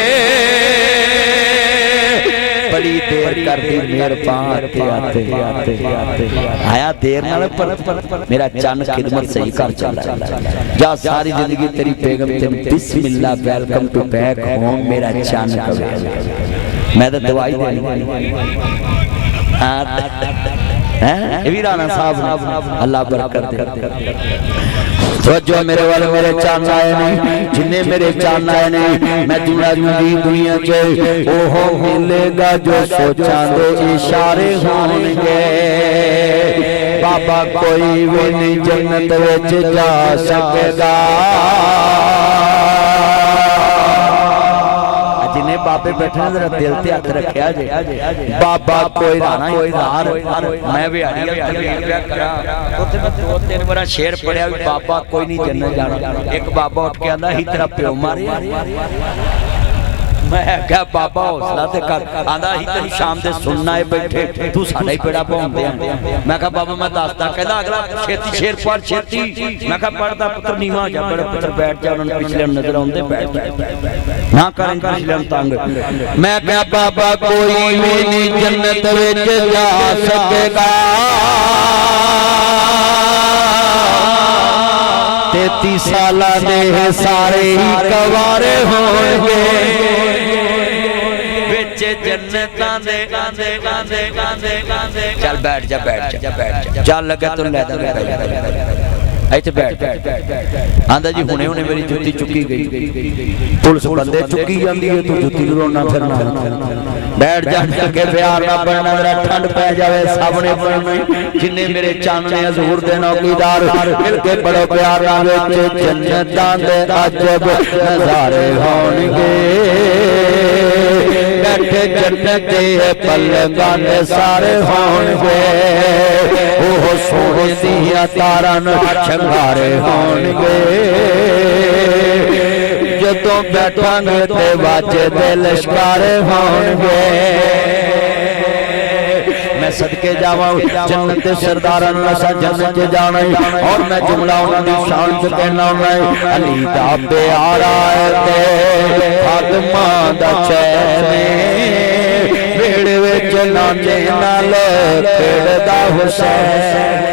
بڑی دیر کر دی مہربان آتے آیا دیر نال پر میرا چان خدمت صحیح کر چلا جا ساری زندگی تیری بیگم تے بسم اللہ ویلکم ٹو بیک ہوم میرا چان کرے میں تو دعائی دے ویرانا صاحب اللہ برکت دے توجہ میرے والے میرے چاند آئے نہیں جنہیں میرے چاند آئے نہیں میں دنیا چاہے اوہو ملے گا جو سوچاں دے اشارے ہوں گے بابا کوئی بھی نہیں جنت وچ جا سکے گا جنہیں بابے پہ بیٹھے ہیں ذرا دل تے ہاتھ رکھیا جے بابا کوئی رانا کوئی دار میں بھی آڑیا پیا کرا اوتھے میں 2-3 بار شعر پڑھیا بابا کوئی نہیں جنت جانا ایک بابا اٹھ کے آندا ہی تیرا پیو مارے میں کہا بابا حوصلہ تے کر آندا ہی تیری شام دے سننا ہے بیٹھے تو ساڈا ہی پیڑا پاؤندے میں کہا بابا میں دسدا کہندا اگلا چھتی شیر پڑھ چھتی میں کہا پڑھدا پتر نیواں جا بڑے پتر بیٹھ جا انہاں پچھلے نظر آوندے بیٹھ نہ کریں پچھلے تنگ میں کہا بابا کوئی بھی نہیں جنت وچ جا سکے گا 33 سالہ دے سارے ہی کوارے ہوں گے جنتاں دے چل بیٹھ جا چل لگا تو لے دا ایتھے بیٹھ آندا جی ہونے میری جُتی چکی گئی پولیس بندے چکی جاندی ہے تو جُتی رونا پھرنا بیٹھ جا کے پیار نہ پڑھنا ذرا ٹھنڈ پہ جاوے سامنے پڑھنے جننے میرے چاندنے حضور دے نوکیدار مل کے بڑو پیار نہ وچ جنتاں دے عجب نظارے ہون گے بیٹھے جنت دے پلنگاں دے سارے ہون گے اوہ سونے دیاں تاراں شنگارے ہون گے جدوں بیٹھاں گے تے واجے دے لشکارے ہون گے میں صدقے جاواں جنت سرداراں نسا جنت جانا اور میں جملہ انہاں دی شان چ کہنا میں علی دا پیارا تے فاطمہ دا چین بھیڑ وچ ناچے نال کھڑدا حسین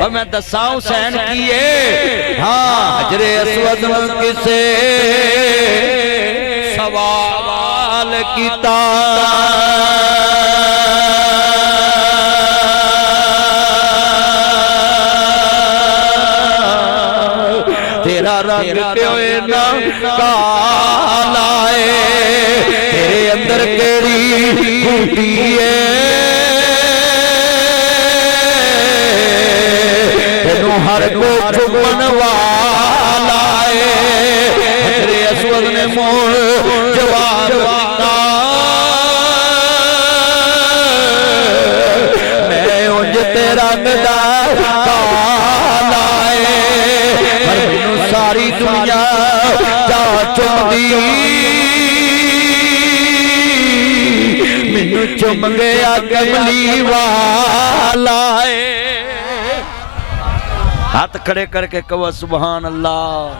اور میں دساں حسین کیے ہاں حجر اسود کسے سوال کیتا تیرا رنگ کیوں نہ کالا ہے تیرے اندر کیڑی خوبی ہے تینوں ہر کو چمن والا ہے حجر اسود نے موڑ جواب دیتا میں انج تیرا رنگدار کالا ہے پر مینوں ساری دنیا جا چمدی مینوں چم گیا کملی والا ہے ہاتھ کھڑے کر کے کہو سبحان اللہ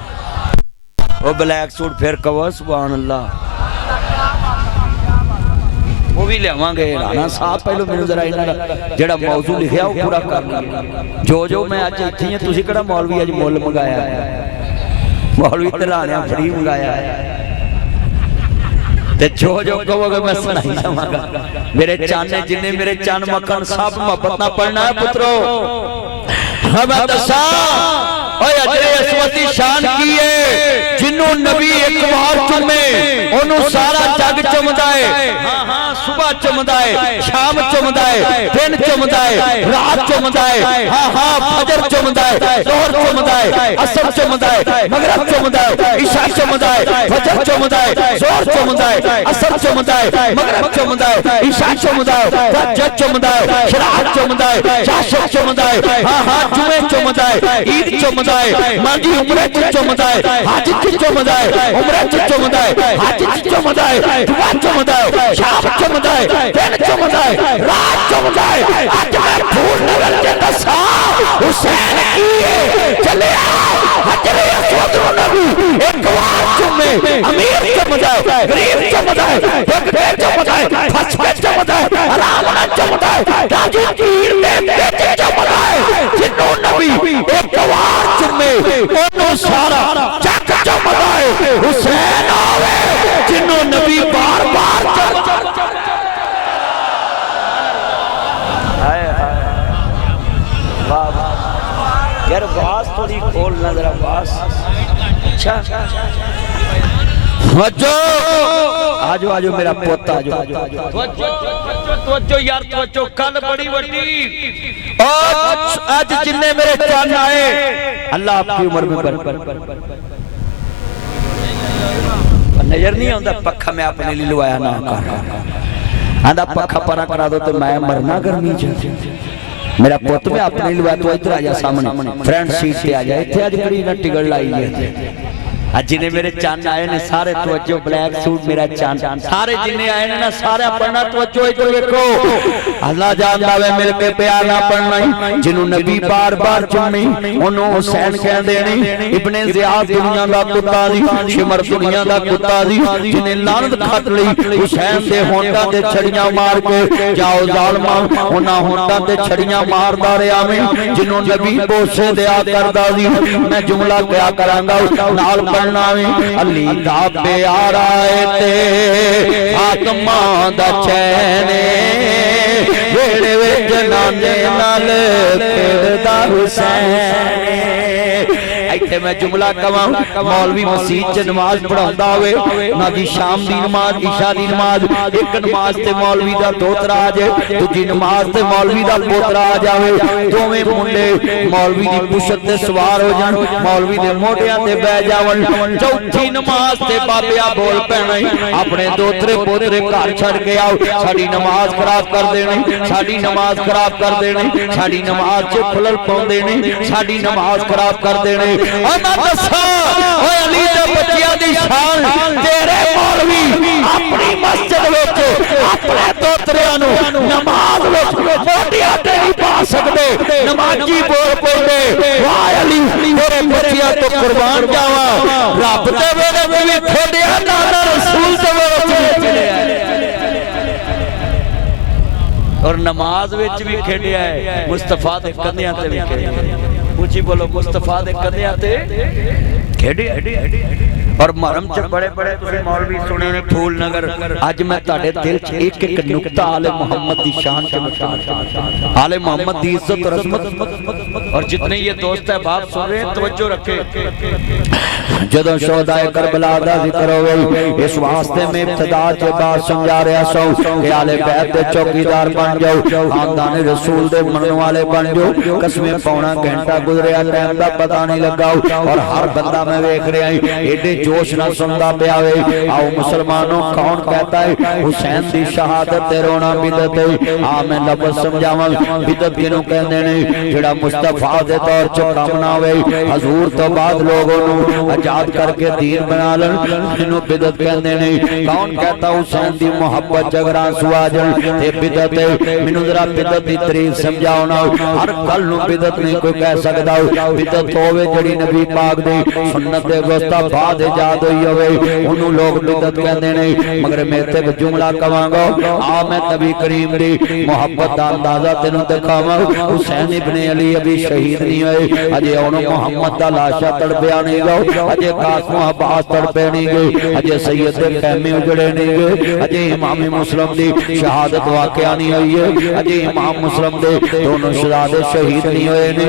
وہ بلیک سوٹ پھر کہو سبحان اللہ وہ بھی لے آواں گے رانا صاحب پہلو میں ذرا انہاں دا جڑا موضوع لکھیا وہ پورا کر جو میں اج ایتھے ہیں تسی کیڑا مولوی اج مول منگایا ہے مولوی تے رانیاں فری منگایا ہے تے جو کہو گے میں سنائی جاواں گا میرے چانے جننے میرے چان مکان صاحب محبت نہ پڑھنا ہے پترو ہمیں دسا اوہ حجر اسود دی شان کیے جنہوں نبی ایک بار چمے انہوں سارا جگ چمدائے صبح چمدائے شام چمدائے دن چمدائے رات چمدائے فجر چمدائے ظہر چمدائے عصر چمدائے مغرب چمدائے عشاء چمدائے فجر چمدائے ظہر چمدائے عصر چمدائے مغرب چمدائے عشاء چمدائے فجر چمدائے شرعت چمدائے شاشر چمدائے جمعے چمدائے عید چمدائے مانجی عمرہ چمدائے حج چمدائے عمرہ چمدائے حج چمدائے دعا چمدائے شام چمدائے دن چمدائے رات چمدائے آج میں پھول نگر کے دسا حسین کیے چلے آؤ حجر اسود نبی ایک وار چمے امیر چمدائے غریب چمدائے بگڑے چمدائے پھسکے چمدائے رامنا چمدائے راجی پیر میں بیٹے چمدائے جنہوں نبی ایک وار چمے انہوں سارا چک چمدائے حسین آوے جنہوں نبی بار بار چک یار باس تھوڑی کھول نظر باس اچھا آجو آجو میرا پوتا آجو توجہ یار توجہ کل بڑی وڈی آج جننے میرے چان آئے اللہ آپ کی عمر میں برکت नजर नहीं आता पखा मैं अपने लिए लवाया ना कर आंदा पखा परा करा दो तो मैं मरना गर्मी च मेरा पुत मैं अपने लिए लवाया तो इधर आ जा सामने फ्रंट सीट पे आ जा इत्थे अज कड़ी ना टिकट लाई है आज जिन्हें मेरे चंद आए ने सारे तवज्जो ब्लैक सूट मेरा चंद सारे जिन्हें आए ने ना सारे पढ़ना तवज्जो इधर देखो अल्लाह जानदा वे मिल के प्यार ना पढ़ना जिन्हों नबी बार बार चुनी उन्हों हुसैन कह देनी इब्ने ज़ियाद दुनिया दा कुत्ता दी शिमर दुनिया दा कुत्ता दी जिन्हें लानत खत लई हुसैन दे होंठां ते छड़ियां मार के जाओ जालमा उन्हां होंठां ते छड़ियां मारदा रहा मैं जिन्हों नबी बोसे दिया करदा दी मैं जुमला क्या करांगा नाल अली दा प्यारा ते आत्मा दा चैन वेड़े विच नाने नाल खेड़दा हुसैन इत्थे मैं जुमला कवां मौलवी मस्जिद च नमाज पढ़ाउंदा होवे ना जी शाम दी नमाज इशा दी नमाज एक नमाज ते मौलवी दा दोतरा आ जाए दूजी नमाज ते मौलवी दा पोतरा आ जावे दोवें मुंडे मौलवी दी पुछत ते सवार हो जाण मौलवी दे मोढियां ते बैठ जावन चौथी नमाज ते बाबिया बोल पैना अपने दोतरे पोतरे घर छड़ के आओ साडी नमाज खराब कर देनी साडी नमाज खराब कर देनी साडी नमाज च खलल पाउंदे ने साडी नमाज खराब कर देने अली दे बच्चियां दी शान तेरे मौलवी अपनी मस्जिद विच अपने दोतरियां नु नमाज विच मोटियां ते नहीं पा सकदे नमाजी बोल पौंदे वाह अली तेरे बच्चियां तो कुर्बान जावा रब दे वेले भी खेडिया नाना रसूल दे वेले और नमाज विच भी खेडिया है मुस्तफा दे कंधियां ते भी खेडिया ऊंची बोलो मुस्तफा दे कंधियां ते खेडिया और महरम च बड़े बड़े तुसीं मौलवी सुने ने फूल नगर अज मैं तुहाडे दिल च एक एक नुक्ता आले मोहम्मद दी शान च बता आले मोहम्मद दी इज्जत और अजमत और जितने ये दोस्त है बाप सुन रहे हैं तवज्जो रखे जदों शोहदाए करबला दा जिक्र होवे इस वास्ते में इब्तिदा च बात समझा रहा सौ कि आले बैत दे चौकीदार बन जाओ खानदान रसूल दे मनन वाले बन जाओ कसमें पौना घंटा गुजरिया टाइम दा पता नहीं लगा और हर बंदा मैं देख रहा एडे जोश ना सुनता पिया वे आओ मुसलमानों कौन कहता है हुसैन दी शहादत ते रोना बिदत है आ मैं लफ्ज़ समझावां बिदत किनु कहंदे ने जेड़ा मुस्तफा दे तौर च काम ना होवे हजूर तो बाद लोगों नु आजाद करके दीन बना लन इनु बिदत कहंदे ने कौन कहता हुसैन दी मोहब्बत जगरा सुआजन ते बिदत है मेनू जरा बिदत दी तारीफ समझाओ ना हर गल नु बिदत नहीं कोई कह सकदा बिदत होवे जेड़ी नबी पाक दी सुन्नत दे गोस्ता बाद याद हुई होवे उन्हों लोग बिदत कहते हैं मगर मैं ते जुमला कवांगा आ मैं नबी करीम दी मोहब्बत दा अंदाजा तेनू दिखावां हुसैन इब्ने अली अभी शहीद नहीं होए अजे उन्हों मोहम्मद दा लाशा तड़पिया नहीं गो अजे कासिम अब्बास तड़पे नहीं गए अजे सैयद दे खैमे उजड़े नहीं गए अजे इमाम मुस्लिम दी शहादत वाकया नहीं हुई है अजे इमाम मुस्लिम दे दोनों शहादत शहीद नहीं हुए ने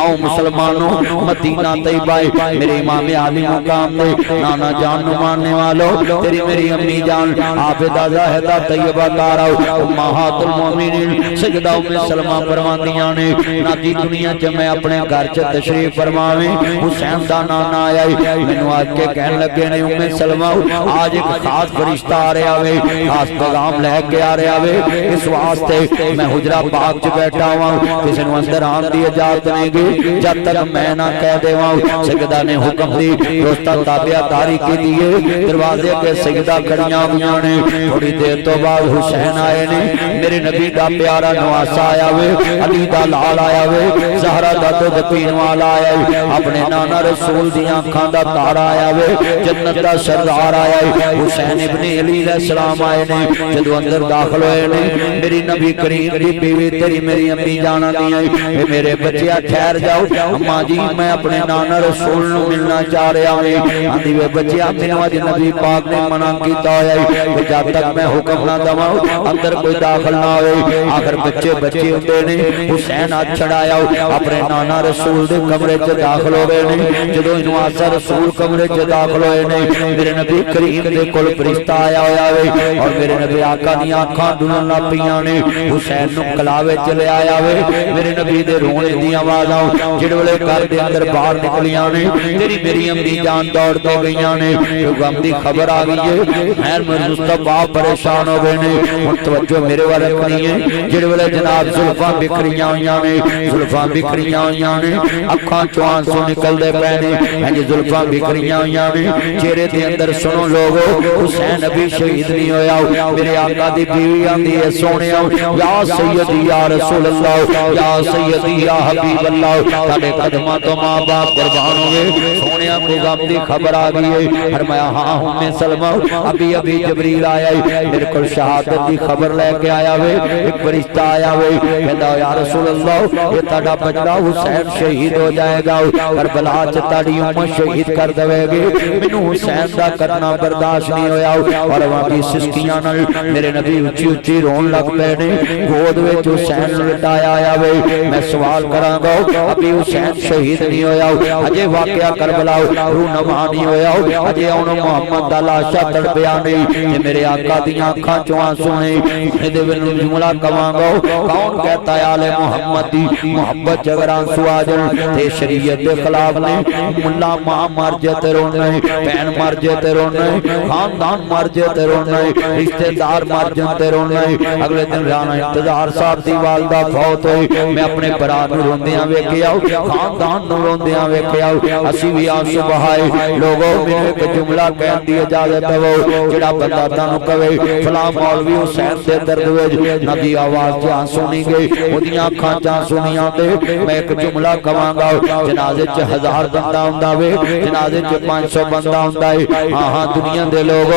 आओ मुसलमानों मदीना तैयबा मेरे इमाम आली मुकाम दे नाना जान नु मानने वालों तेरी मेरी अम्मी जान आबिदा ज़ाहिदा तैयबा ताराओ उम्महातुल मोमिनीन सजदा उम्मे सलमा फरमांदियां ने ना की दुनिया च मैं अपने घर च तशरीफ फरमावे हुसैन दा नाना आया मैनू आज के कहन लगे ने उम्मे सलमा आज एक खास फरिश्ता आ रहा वे खास पैगाम लेके आ रहा वे इस वास्ते मैं हुजरा पाक च बैठा हुआ किसी नु अंदर आने दी इजाजत नहीं दी जब तक मैं ना कह देवां सजदा ने हुक्म दी दोस्ता ताबियादारी की दिए दरवाजे के सजदा खड़ियां हुईयां ने थोड़ी देर तो बाद हुसैन आए ने मेरे नबी दा प्यारा नवासा आया वे अली दा लाल आया वे ज़हरा दा दुध पीण वाला आया अपने नाना रसूल दी आंखां दा तारा आया वे जन्नत दा सरदार आया हुसैन इब्ने अली अलैहि सलाम आए ने जदों अंदर दाखिल होए ने मेरी नबी करीम दी बीवी तेरी मेरी अम्मी जान दी ए मेरे बच्चिया ठहर जाओ अम्मा जी मैं अपने नाना रसूल नु मिलना चाह रहा हूं आंदी वे बच्चिया मैनू अज नबी पाक ने मना कीता होया कि जब तक मैं हुक्म ना दवां अंदर कोई दाखिल ना होए आखिर बच्चे बच्चे हुंदे ने हुसैन हाथ छड़ाया अपने नाना रसूल दे कमरे च दाखिल हो गए ने जदों इनू आसा रसूल कमरे च दाखिल होए ने मेरे नबी करीम दे कोल फरिश्ता आया होया वे और मेरे नबी आका दी आंखां दुनन लग पईयां ने हुसैन नु कलावे च ले आया वे मेरे नबी दे रोने दी आवाज़ां ਜਿਹੜੇ ਵੇਲੇ ਘਰ ਦੇ ਅੰਦਰ ਬਾਹਰ ਨਿਕਲੀਆਂ ਨੇ ਤੇਰੀ ਮਰੀਮ ਦੀ ਜਾਨ ਦੌੜ ਕੇ ਗਈਆਂ ਨੇ ਕਿ ਗਮ ਦੀ ਖਬਰ ਆ ਗਈ ਹੈ हैर मुस्तफा परेशान हो गए ने हुण तवज्जो मेरे वाले करनी है जिहड़े वेले जनाब जुल्फां बिखरियां होईयां ने जुल्फां बिखरियां होईयां ने अखां चों आंसू निकलदे पए ने इंज जुल्फां बिखरियां होईयां ने चेहरे दे अंदर सुनो लोगो हुसैन अभी शहीद नहीं होया मेरे आका दी बीवी आंदी है सोहणिया या सैयदी या रसूल अल्लाह या सैयदी या हबीब अल्लाह साडे कदमां तो मां बाप कुर्बान हो गए सोहणिया को गम दी खबर आ गई है फरमाया हां उम्मे सलमा अभी अभी जबरील आया मेरे को शहादत की खबर लेके आया वे एक फरिश्ता आया वे कहता या रसूल अल्लाह ये ताड़ा बच्चा हुसैन शहीद हो जाएगा करबला च ताड़ी उम्मत शहीद कर देवेगी मैनू हुसैन दा करना बर्दाश्त नहीं होया और वहां की सिस्कियां नाल मेरे नबी उच्ची उच्ची रोन लग पे ने गोद विच हुसैन लटाया आया वे मैं सवाल करांगा अभी हुसैन शहीद नहीं होया अजे वाकया करबला रूनमा नहीं होया अजे हुण मुहम्मद दा लाशा तड़पिया नहीं मेरे आका दी आंखां चों आंसू ने इहदे विच जुमला कवांगा कौन कहता है आले मुहम्मद दी मोहब्बत अगर आंसू आ जाण ते शरीयत दे खिलाफ ने मुल्ला मां मर जाए ते रोना है भैन मर जाए ते रोना है खानदान मर जाए ते रोना है रिश्तेदार मर जाए ते रोना है अगले दिन राणा इंतजार साहब दी वालदा फौत होई मैं अपने भरा नूं रोंदियां वेखिया खानदान नूं रोंदियां वेखिया असीं भी आंसू बहाए लोगो मैनूं एक जुमला कहण दी इजाजत दवो जेड़ा बंदा तानू कवे फला मौलवी हुसैन दे दर्द विच नबी आवाज च आंसू नहीं गए ओदियां अखां च आंसू नहीं आंदे मैं एक जुमला कवांगा जनाजे च 1000 बंदा हुंदा वे जनाजे च 500 बंदा हुंदा है हां हां दुनिया दे लोग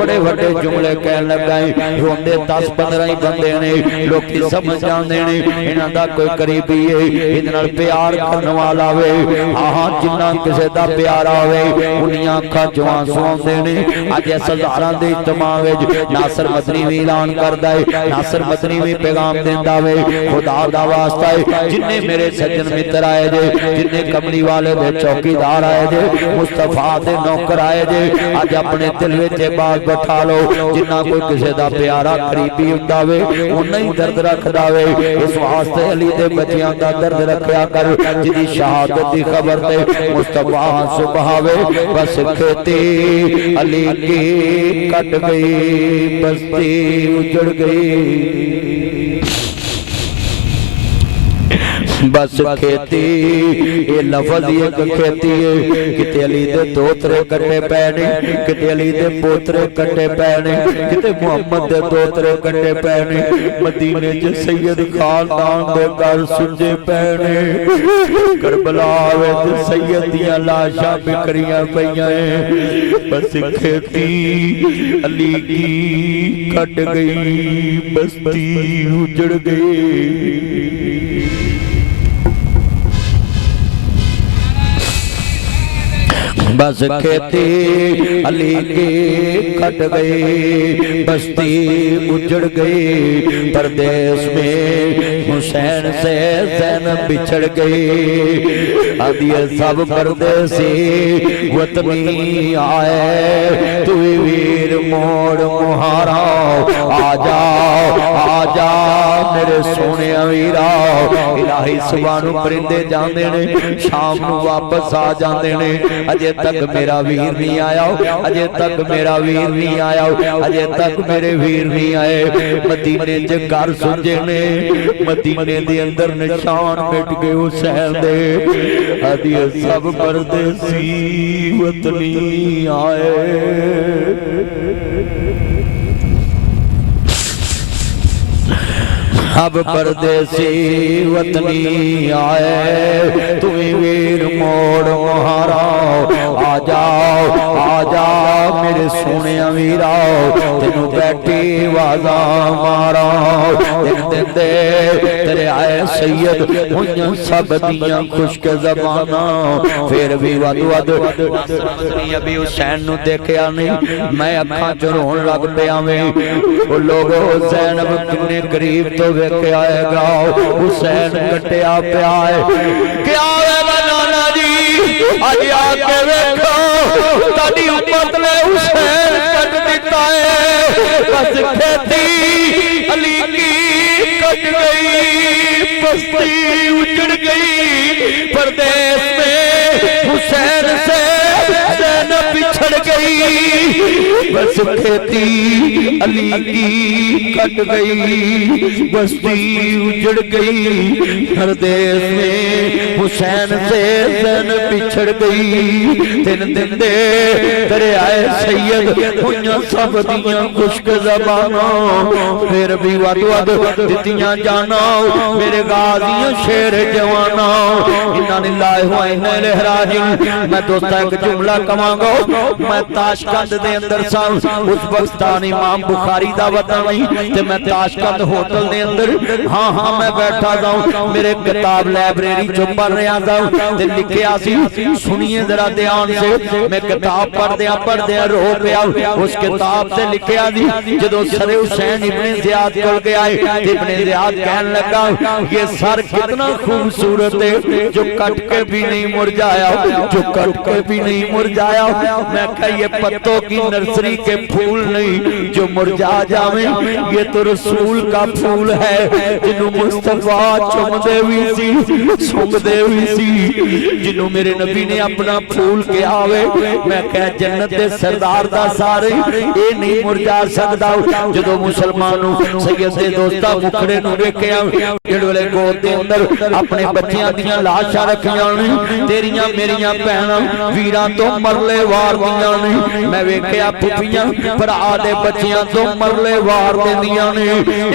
बड़े बड़े जुमले कहन लगा है रोंदे 10-15 ही बंदे ने लोकी समझ जांदे ने इन्हां दा कोई करीबी है इहदे नाल प्यार करन वाला वे हां हां जिन्ना किसे दा प्यारा होवे उन्नियां अखां च आंसू आउंदे ने अज हज़ारां दे इज्तिमा विच नासर मदनी भी ऐलान करदा है नासर मदनी भी पैगाम देंदा वे खुदा दा वास्ता है जिन्ने मेरे सज्जन मित्र आए जे जिन्ने कमली वाले दे चौकीदार आए जे मुस्तफा दे नौकर आए जे अज अपने दिल विच बात बैठा लो जिन्ना कोई किसी दा प्यारा करीबी हुंदा वे उन्ना ही दर्द रखदा वे इस वास्ते अली दे बच्चियां दा दर्द रखया कर जिदी शहादत दी खबर ते मुस्तफा सुबहावे बस खेती अली की कट गई बस्ती उजड़ गई बस खेती ये लफज एक खेती है किते अली दे दोतरे कट्टे पैने किते अली दे पोतरे कट्टे पैने किते मुहम्मद दे दोतरे कट्टे पैने मदीने च सैयद खानदान दे घर सुजे पैने करबला विच सैयद दियां लाशां बिखरियां पईयां बस खेती अली की कट गई बस्ती उजड़ गई बस खेती अली की कट गई बस्ती उजड़ गई परदेश में हुसैन से ज़ैनब बिछड़ गई अब ये सब परदेसी वतनी आए तू वीर मोड़ मुहारा आ जा मेरे सोने वीरा इलाही सुबह नूं परिंदे जांदे ने शाम नूं वापस आ जांदे ने अजे तक मेरा वीर नहीं आया अजे तक मेरा वीर नहीं आया अजे तक मेरे वीर नहीं आए मदीने च घर सुजे ने मदीने दे अंदर निशान मिट गए हुसैन दे अदी सब परदेसी वतनी आए अब परदेसी वतनी आए तू वीर मोड़ मुहारा आ जा मेरे सोने वीरा तेनू बैठी वाजा मारा दिन दे तेरे आए सैयद हुइयां सब दियां खुश्क ज़बाना फिर भी वद वद अभी हुसैन नू देखया नहीं मैं अखां च रोन लग पिया वे ओ लोगो ज़ैनब किन्ने करीब तो वेख्या हैगा हुसैन कटिया पिया है क्या होगा नाना जी अज आके वेखो ताडी उम्मत ने हुसैन कट दिता है बस खेती अली की कट गई बस्ती उजड़ गई, परदेश में हुसैन से ज़ैनब बिछड़ गई, बस खेती अली की कट गई, बस्ती उजड़ गई, परदेश में हुसैन से ज़ैनब बिछड़ गई। दिन दिन दे तेरे आए सैयद हुइयां सब दियां खुश्क ज़बाना, फिर भी वद वद दित्तियां जाना मेरे गाज़ियां शेर जवाना। इन्ना लिल्लाहि व इन्ना इलैहि राजिऊन। मैं दोस्तां एक जुमला कवांगा, मैं ताशकंद दे अंदर सा, उस वक्त इमाम बुखारी दा वतन नहीं ते मैं ताशकंद होटल दे अंदर हाँ मैं बैठा जाऊं, मेरे किताब लाइब्रेरी चो पढ़ रहा था ते लिखिया सी, सुनिए जरा ध्यान से, मैं किताब पढ़दे रो पिया। उस किताब से लिखिया जी जदों सरे हुसैन इब्ने ज़ियाद कोल गया, इब्ने ज़ियाद कहन लगा ये सर कितना खूबसूरत है जो कट के भी नहीं मुरझाया, जो कट के भी नहीं मुरझाया। मैं कहा ये पत्तों की नर्सरी के फूल नहीं जो मुरझा जावे, ये तो रसूल का फूल है जिन्हों मुस्तफा चुमदे भी सी सुंघदे भी सी, जिन्हों मेरे नबी ने अपना फूल के आवे। मैं कह जन्नत दे सरदार दा सारे ये नहीं मुरझा सकदा। जदों मुसलमानों सैयद दे दोस्ता मुखड़े नूं वेखिया, जेड़े वेले गोद दे अंदर अपने बच्चियां दियां लाशां रखियां ने, तेरियां मेरियां भैणां वीरां तो मरले वार दियां ने। मैं वेखिया पुप्पियां भरा दे बच्चियां तो मरले वार दिंदियां ने,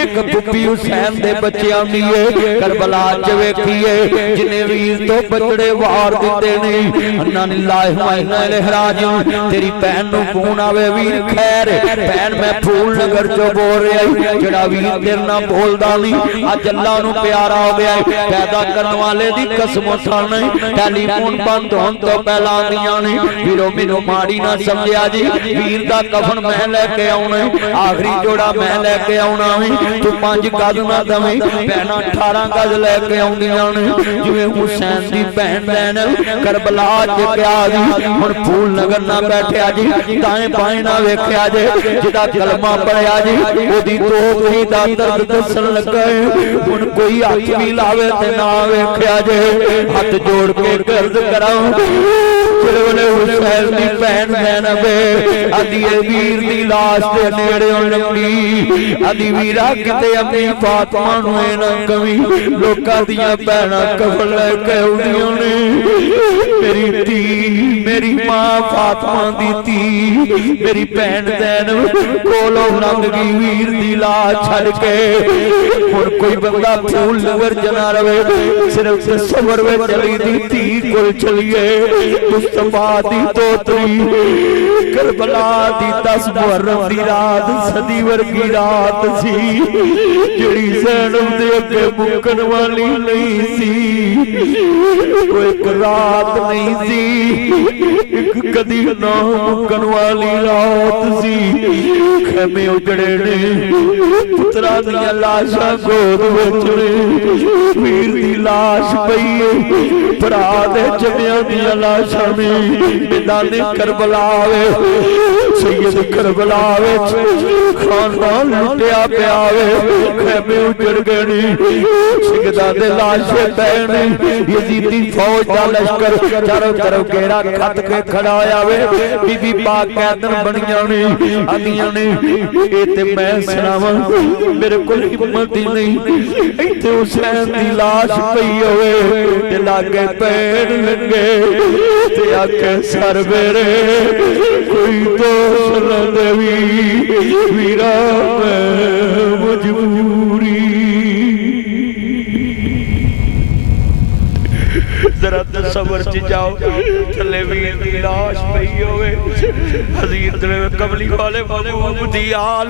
एक पुप्पी हुसैन दे बच्चियां दी है करबला च वेखीए जिन्ने वीर तो बचड़े वार दिंदे ने। अन्ना लिल्लाहि व इन्ना इलैहि राजिऊन। तेरी भैन नूं फोन आवे वीर खैर भैन मैं फूल नगर चो बोल रहा, जेड़ा वीर तेरे नाल बोलदा नहीं अज अल्लाह नूं प्यारा हो गया। पैदा करने वाले दी कसम खाने टेलीफोन बंद होने तो पहला आंदियां ने, वीरो मैनूं माड़ी ना समझिया जी, वीर दा कफन मैं लैके आउणा, आखिरी जोड़ा मैं लैके आउणा वे, तू 5 गज ना दवें, भैणां 18 गज लैके आउंदियां ने। जिवें हुसैन दी भैन ज़ैनब करबला च गया जी, हुण फूल नगर ना बैठिया जी, दाएं बाएं ना वेखिया जे, जिहदा कलमा पढ़िया जी ओदी तोखरी दा दर्द दसन लगा है। हुण कोई हथ भी लावे ते ना वेखिया जे, हथ जोड़ के गर्द कराऊं हुसैन दी भैन ज़ैनब आदि वीर दी लाश दे नेड़े लंगी, आदि वीरा किते अपनी फातिमा नूं ना कवी, लोकां दियां भैणां कफन लैके आउंदियां ने। मेरी धी मेरी मां फातिमा दी धी मेरी भैन ज़ैनब कोलों लंघ गई वीर दी लाश छड़ के। हुण कोई बंदा फूल नगर जना रवे, सिर्फ तस्वर विच चली दी धी कोल चलिए, मुस्तफा दी तोतरी करबला दी 10 मुहर्रम दी रात सदी वर्गी रात सी, जिहड़ी ज़ैनब दे अगे मुकन वाली नहीं सी। कोई एक रात नहीं सी, एक कदी ना मुकन वाली रात सी। खेमे उजड़े ने, पुत्रा दियां लाशां गोद विच ने, वीर दी लाश पई है, भरा दे जमियां दियां लाशां ने। मैदाने करबला वे सैयद करबला विच खानदान लुटिया पिया वे, खेमे उजड़ गए ने, शहदादे लाशें पए ने, यजीदी फौज दा लश्कर चारों तरफ घेरा खत के खड़ा होया वे। बीबी पाक कैदन बनियां ने, आंदियां ने ए ते मैं सुनावां मेरे कोल हिम्मत ही नहीं, इत्थे हुसैन दी लाश पई होवे ते लागे पैर लगे ते आखे सर मेरे कोई दोष न देवी, वीरा मैं मजबूरी। जरा तसव्वुर च जाओ, थले वीर दी लाश पई होवे, हज़ीर दे कमली वाले महबूब दी आल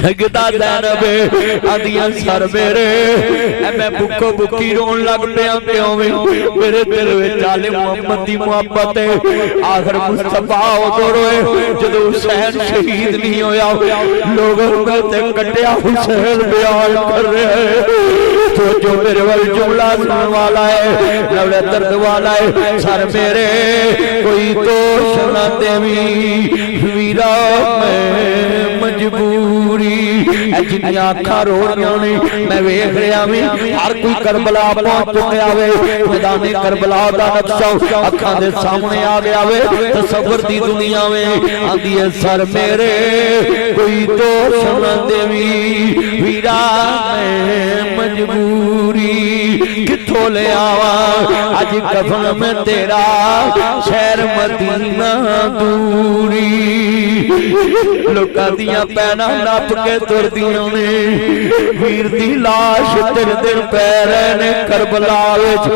जगदा ज़ैनब आदियां सर मेरे मैं बुक्को बुक्की रोन लग पिया क्यों वे, मेरे दिल विच आले मुहम्मद दी मुहब्बत है। आखिर मुस्तफा उदों रोए जदों हुसैन शहीद नहीं होया, लोग ते कटिया हुसैन बयान कर रहे हैं। तो जो मेरे वाल जुमला सुनने वाला है लवड़े दर्द वाला है सर मेरे कोई दोष न देवी वीरा मैं मजबूरी जिन्नियां अखां रो रहियां ने मैं वेख रहा वी हर कोई करबला पहुंच चुकिया वे मैदाने करबला दा नक्शा अखां दे सामने आ गया वे तसव्वुर दी दुनिया वे आंदी है सर मेरे कोई दोष न देवी वीरा मैं मजबूरी किथों ले आवा अज कफन में तेरा शहर मदीना दूरी लोकां दियां पैना नप के तुरदियां ने वीर दी लाश तेरे दिल पै रहे ने करबला विच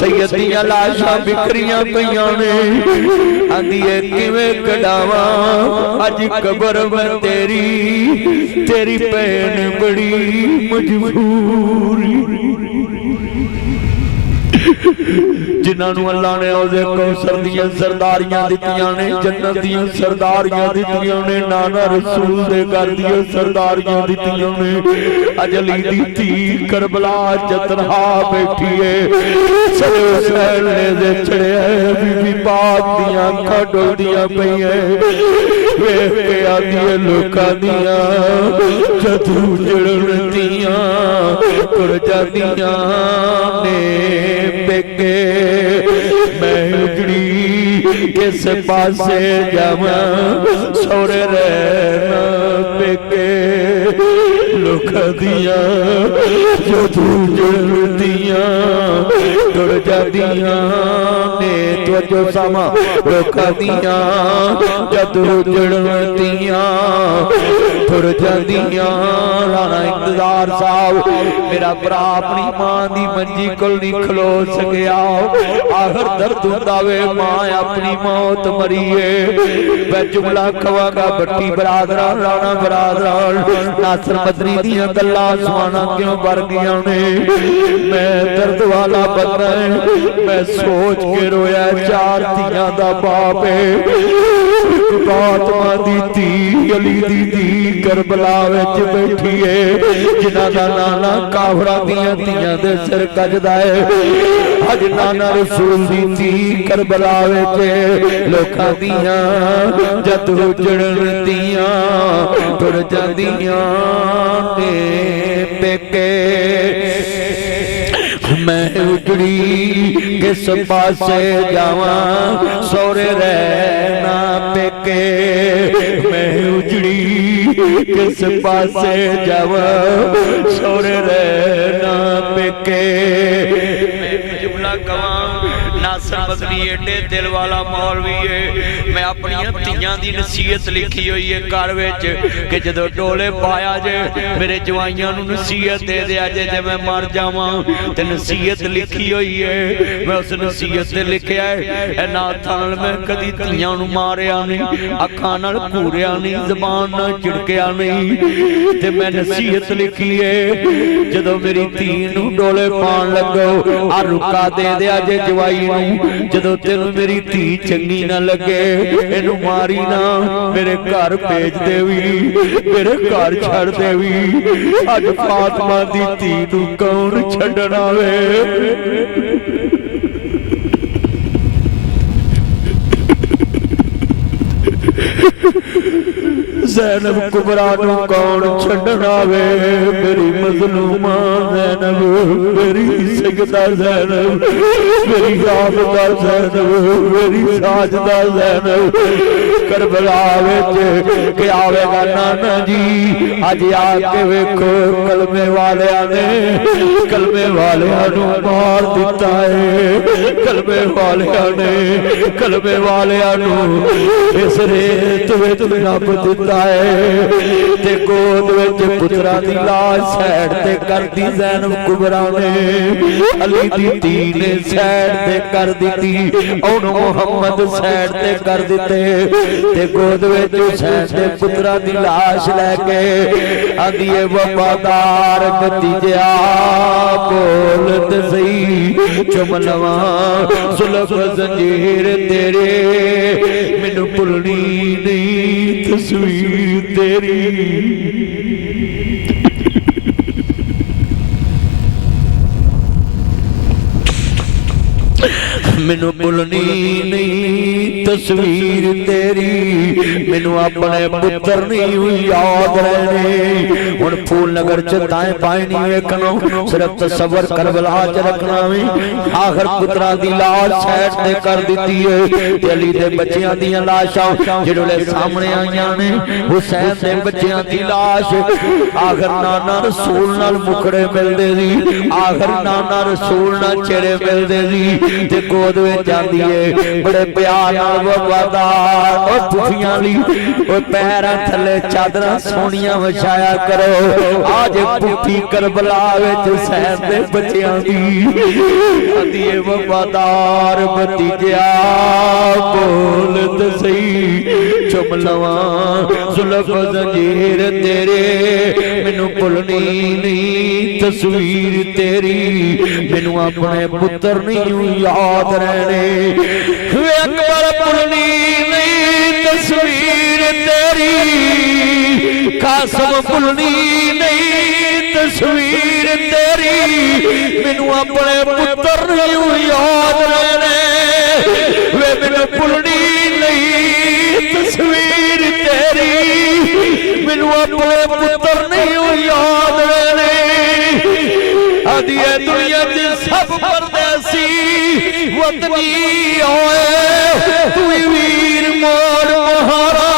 सैयद दियां लाशां बिखरियां पईयां ने आंदी है किवें कढावां अज कबर में तेरी तेरी भैन बड़ी मजबूरी जिन्होंने अल्लाह ने उहदे कौसर दियां सरदारियां दित्तियां ने जन्नत दियां सरदारियां दित्तियां ने नाना रसूल दे घर दियां सरदारियां दित्तियां ने अज अली दी धी करबला च तन्हा बैठी है सरे हुसैन ने दे चढ़िया बीबी पाक दियां अखां डुलदियां पईयां वेख के आदी है लोकां दियां जदू जड़न दियां तुर जादियां ने पेके मैं उजड़ी किस पासे जावां सौरे रहना पेके लोकां दियां जदू जड़दियां तुर जादियां ने तवज्जो सामा लोकां दियां जदू जड़दियां तुर जादियां राणा इंतजार साहब मेरा भरा अपनी मां दी मंजी कोल नहीं खलो सकिया आखिर दर्द हुंदा वे मां अपनी मौत मरी है मैं जुमला कवांगा बट्टी बरादरा राणा बरादरा नासर मदनी दियां गल्लां सुहाना क्यों भर गईयां ने मैं दर्द वाला बंदा मैं सोच के रोया चार धीआं दा बाप है फातिमा दी धी अली दी धी करबला विच बैठी है जिन्हां दा नाना काफरां दियां धीआं दे सिर गजदा है अज नाना रसूल दी धी करबला विच लोकां दियां जद उजड़न दियां तुर जांदियां ने पेके मैं उजड़ी किस पासे जावां सौरे रहना पेके मैं उजड़ी किस पासे जावां सौरे रहना पेके जुमला कवां नासर मदनी एडे दिल वाला मौलवी है मैं अपनी धीआं दी नसीहत लिखी हुई है घर विच कि जदों डोले पाया जे मेरे जवाइयां नूं नसीहत दे दिया जे मैं मर जावां ते नसीहत लिखी हुई है मैं उस नसीहत ते लिखिया है नाथां नाल मैं कदी धीआं नूं मारिया नहीं अखां नाल घूरिया नहीं ज़बान नाल झिड़किया नहीं ते मैं नसीहत लिखी है जदों मेरी धी नूं डोले पाण लगो आ रुका दे दिया जे जवाई जदों तेनू मेरी धी चंगी ना लगे इनू मारी ना मेरे घर भेज देवी मेरे घर छड़ देवी अज फातिमा दी धी नू कौन छड्डण आवे ज़ैनब कुबरा नू कौन छड्डण आवे मेरी मज़लूमा ज़ैनब मेरी सजदा ज़ैनब मेरी आबदा ज़ैनब मेरी साजदा ज़ैनब करबला विच के आवेगा नाना जी अज आके वेखो कलमे वालियां ने कलमे वालियां नू मार दिता है कलमे वालियां ने कलमे वालियां नू इस रेत विच नप दिता ते गोद विच पुत्रा दी लाश सैड ते कर दी ज़ैनब कुबरा ने अली दी धी ने सैड ते कर दिती ओनू मुहम्मद सैड ते कर दिते ते गोद विच हुसैन दे पुत्रा दी लाश लैके आंदी है वफादार भतीजा बोल ते सही चुम लवां जुल्फ जंजीर तेरे मैनू भुलनी नहीं तस्वीर तेरी मैनू भुलनी नहीं तस्वीर तेरी, मैनू अपने पुत्र नहीं याद रहने। हुण फूल नगर च दाएं बाएं नहीं वेखना, सिर्फ तसव्वुर करबला च रखना वे। आखिर पुत्रा दी लाश साइड ते कर दित्ती है, अली दे बच्चियां दी लाशां जिहड़े सामने आईयां ने, हुसैन दे बच्चियां दी लाश। आखिर नाना रसूल नाल मुखड़े मिलदे सी, आखिर नाना रसूल नाल चेहरे मिलदे सी ते गोद विच जांदी है बड़े प्यार नाल वफादार। ओ पुफियां ली ओ पैरां थल्ले चादरां सोहणियां विछाया करो, आज पुफी करबला विच हुसैन दे बच्चियां दी आंदी है वफादार भतीजा बोल ते सही, चुम लवां जुल्फ जंजीर तेरे, मैनू भुलनी नहीं तस्वीर तेरी, मैनू अपने पुत्र नहीं याद रहने। वे अकबर भुलनी नहीं तस्वीर तेरी, कासम भुलनी नहीं तस्वीर तेरी, मैनू अपने पुत्र नहीं याद रहने। वे मैनू भुलनी नहीं तस्वीर तेरी, मैनू अपने पुत्र नहीं याद रहने। आदि दुनिया च सब परदेसी वतनी होए, तू वीर मोर महारा।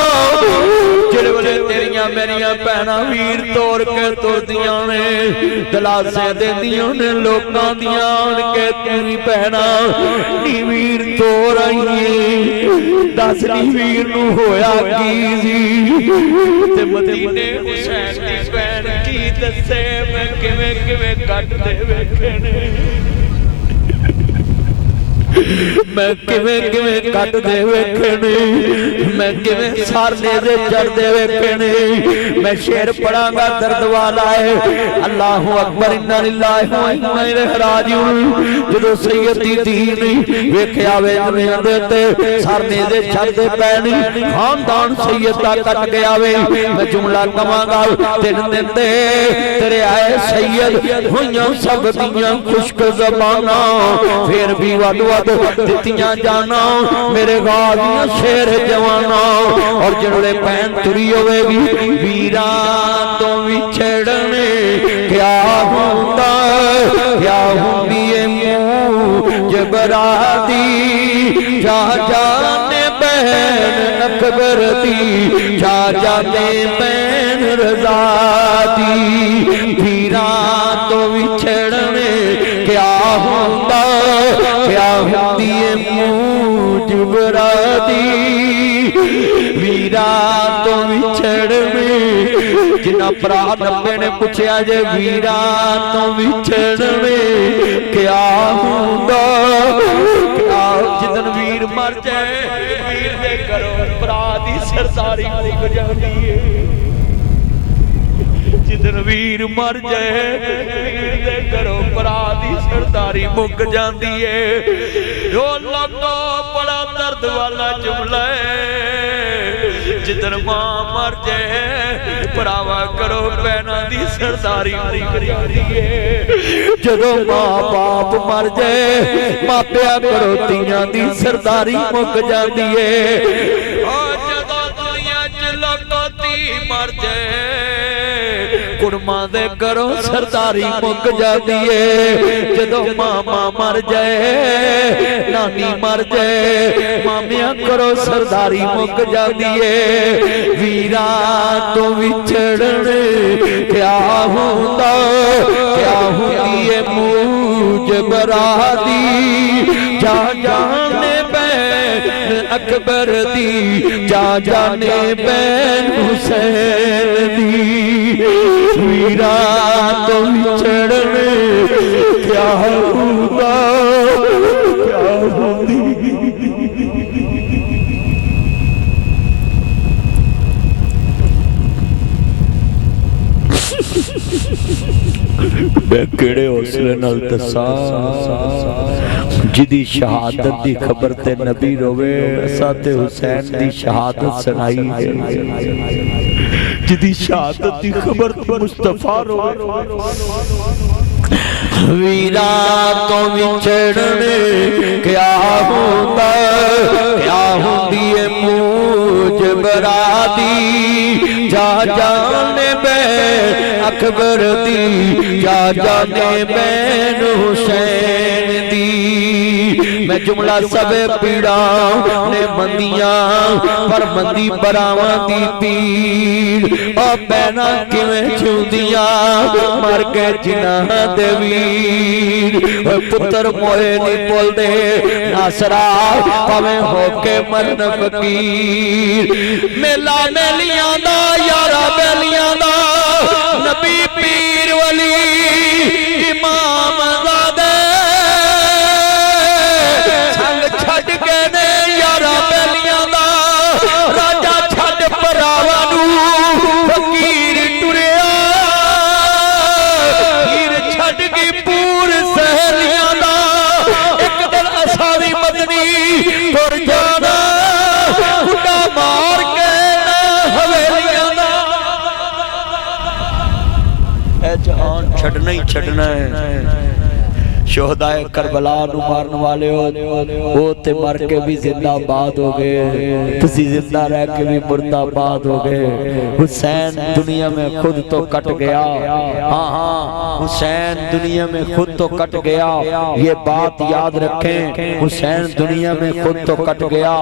जिहड़े वेले तेरियां मेरियां भैणां वीर तोड़ के तुरदियां ने, दलासे देंदियां ने लोकां दियां आण के तेरी भैणां नी वीर तोड़ आईए। दस नी वीर नूं होया की सी ते मदीने हुसैन दी भैण की दसे, मैं किवें किवें कटदे वेखे ने, मैं किवें किवें कटदे वेखे ने, मैं किवें सारने दे चढ़दे वेखे ने। मैं शेर पढ़ांगा दर्द वाला है, अल्लाहु अकबर इन्ना लिल्लाहि व इन्ना इलैहि राजिऊन। जदों सैयद दी दीन वेखिया वे दुनिया दे ते सारने दे चढ़दे पैण, खानदान सैयद दा कट गया वे। मैं जुमला कवांगा दिन दिन दे तेरे आए सैयद होइयां सब दियां खुश्क ज़बानां, फिर भी वड वड दित्तियां जाना मेरे गादियां शेर जवाना। और जिहड़े भैन तुरी होवेगी वीरां तो विछड़ने, क्या हुंदा क्या हुंदी ए मूंह जबराती, जा जाने बहन अकबर दी, जा जाने बहन रज़ा दी। वीरां तो विछड़ने क्या हुंदा क्या हुंदी ए मूंह जबराती, वीरा तो विछड़ने। जिन्ना भरा नब्बे ने पूछया जे वीरा तो विछड़ने क्या हुंदा, जिदन वीर मर जाए वीर दे घरों भरा दी सरदारी मुक जांदी है। जिदन वीर मर जाए वीर दे घरों भरा दी सरदारी मुक जांदी है। ओ लोगो बड़ा दर्द वाला जुमला है, जिदन मां मर जाए भरावा करो भैणां दी सरदारी मुक जांदी है। जदों मां बाप मर जाए मापिया करो धीआं दी सरदारी मुक जांदी है। जदों दुनिया च लोगों धी मर जाए कुड़मां दे घरों सरदारी मुक जाती है। जदों मामा मर जाए नानी मर जाए मामिया करो सरदारी मुक जाती है। वीरा तो विछड़ने क्या होंदा क्या होंदी है मूज बरादी, जा जाने बैन अकबर दी, जा जाने बैन हुसैन दी। वीरा तो विछड़ने क्या होगा क्या होगी। मैं केड़े हौसले नाल दसां जिदी शहादत दी खबर ते नबी रोवे, असां ते हुसैन दी शहादत सुनाई है। जिदी शहादत दी खबर ते मुस्तफा रोवे। ਵੀਰਾ ਤੋਂ ਵਿਛੜਨੇ ਕਿਆ ਹੁੰਦਾ, ਕਿਆ ਹੁੰਦੀ ਏ ਮੂਜਬ ਰਾਦੀ, ਜਾ ਜਾਣੇ ਬੈਨ ਅਕਬਰ ਦੀ, ਜਾ ਜਾਣੇ ਬੈਨ ਹੁਸੈਨ ਦੀ। मैं जुमला सब पीड़ा ने मंदियां पर मंदी बरावां दी पीड़, और पैना किवें छुंदियां मर के जिन्हां दे वीर। पुत्र मोए नहीं बोलदे नासरा भावें होके मरन फकीर। मेला मेलियां दा यारा बेलियां दा, नबी पीर वली इमाम ज़ादे, छड़ के ने यारा बेलियां दा राजा छड़ भरावां नूं फकीर टुरिया। हीर छड़ की पूर सहेलियां दा, एक दिन असावी मदनी तुर जाना, कुटा मार के ना हवेलियां दा। ऐ जहान छड़ना ही छड़ना है। शोहदाए करबला नू मारन वाले हो ते मर के भी जिंदाबाद हो गए, तुसी जिंदा रह के भी मुर्दाबाद हो गए। हुसैन दुनिया में खुद तो कट गया, हाँ हाँ हुसैन दुनिया में खुद तो कट गया, ये बात याद रखें। हुसैन दुनिया में खुद तो कट गया,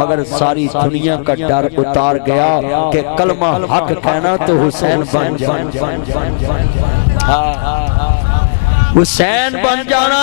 मगर सारी दुनिया का डर उतार गया कि कलमा हक कहना तो हुसैन बन जाए। हुसैन बन जाना।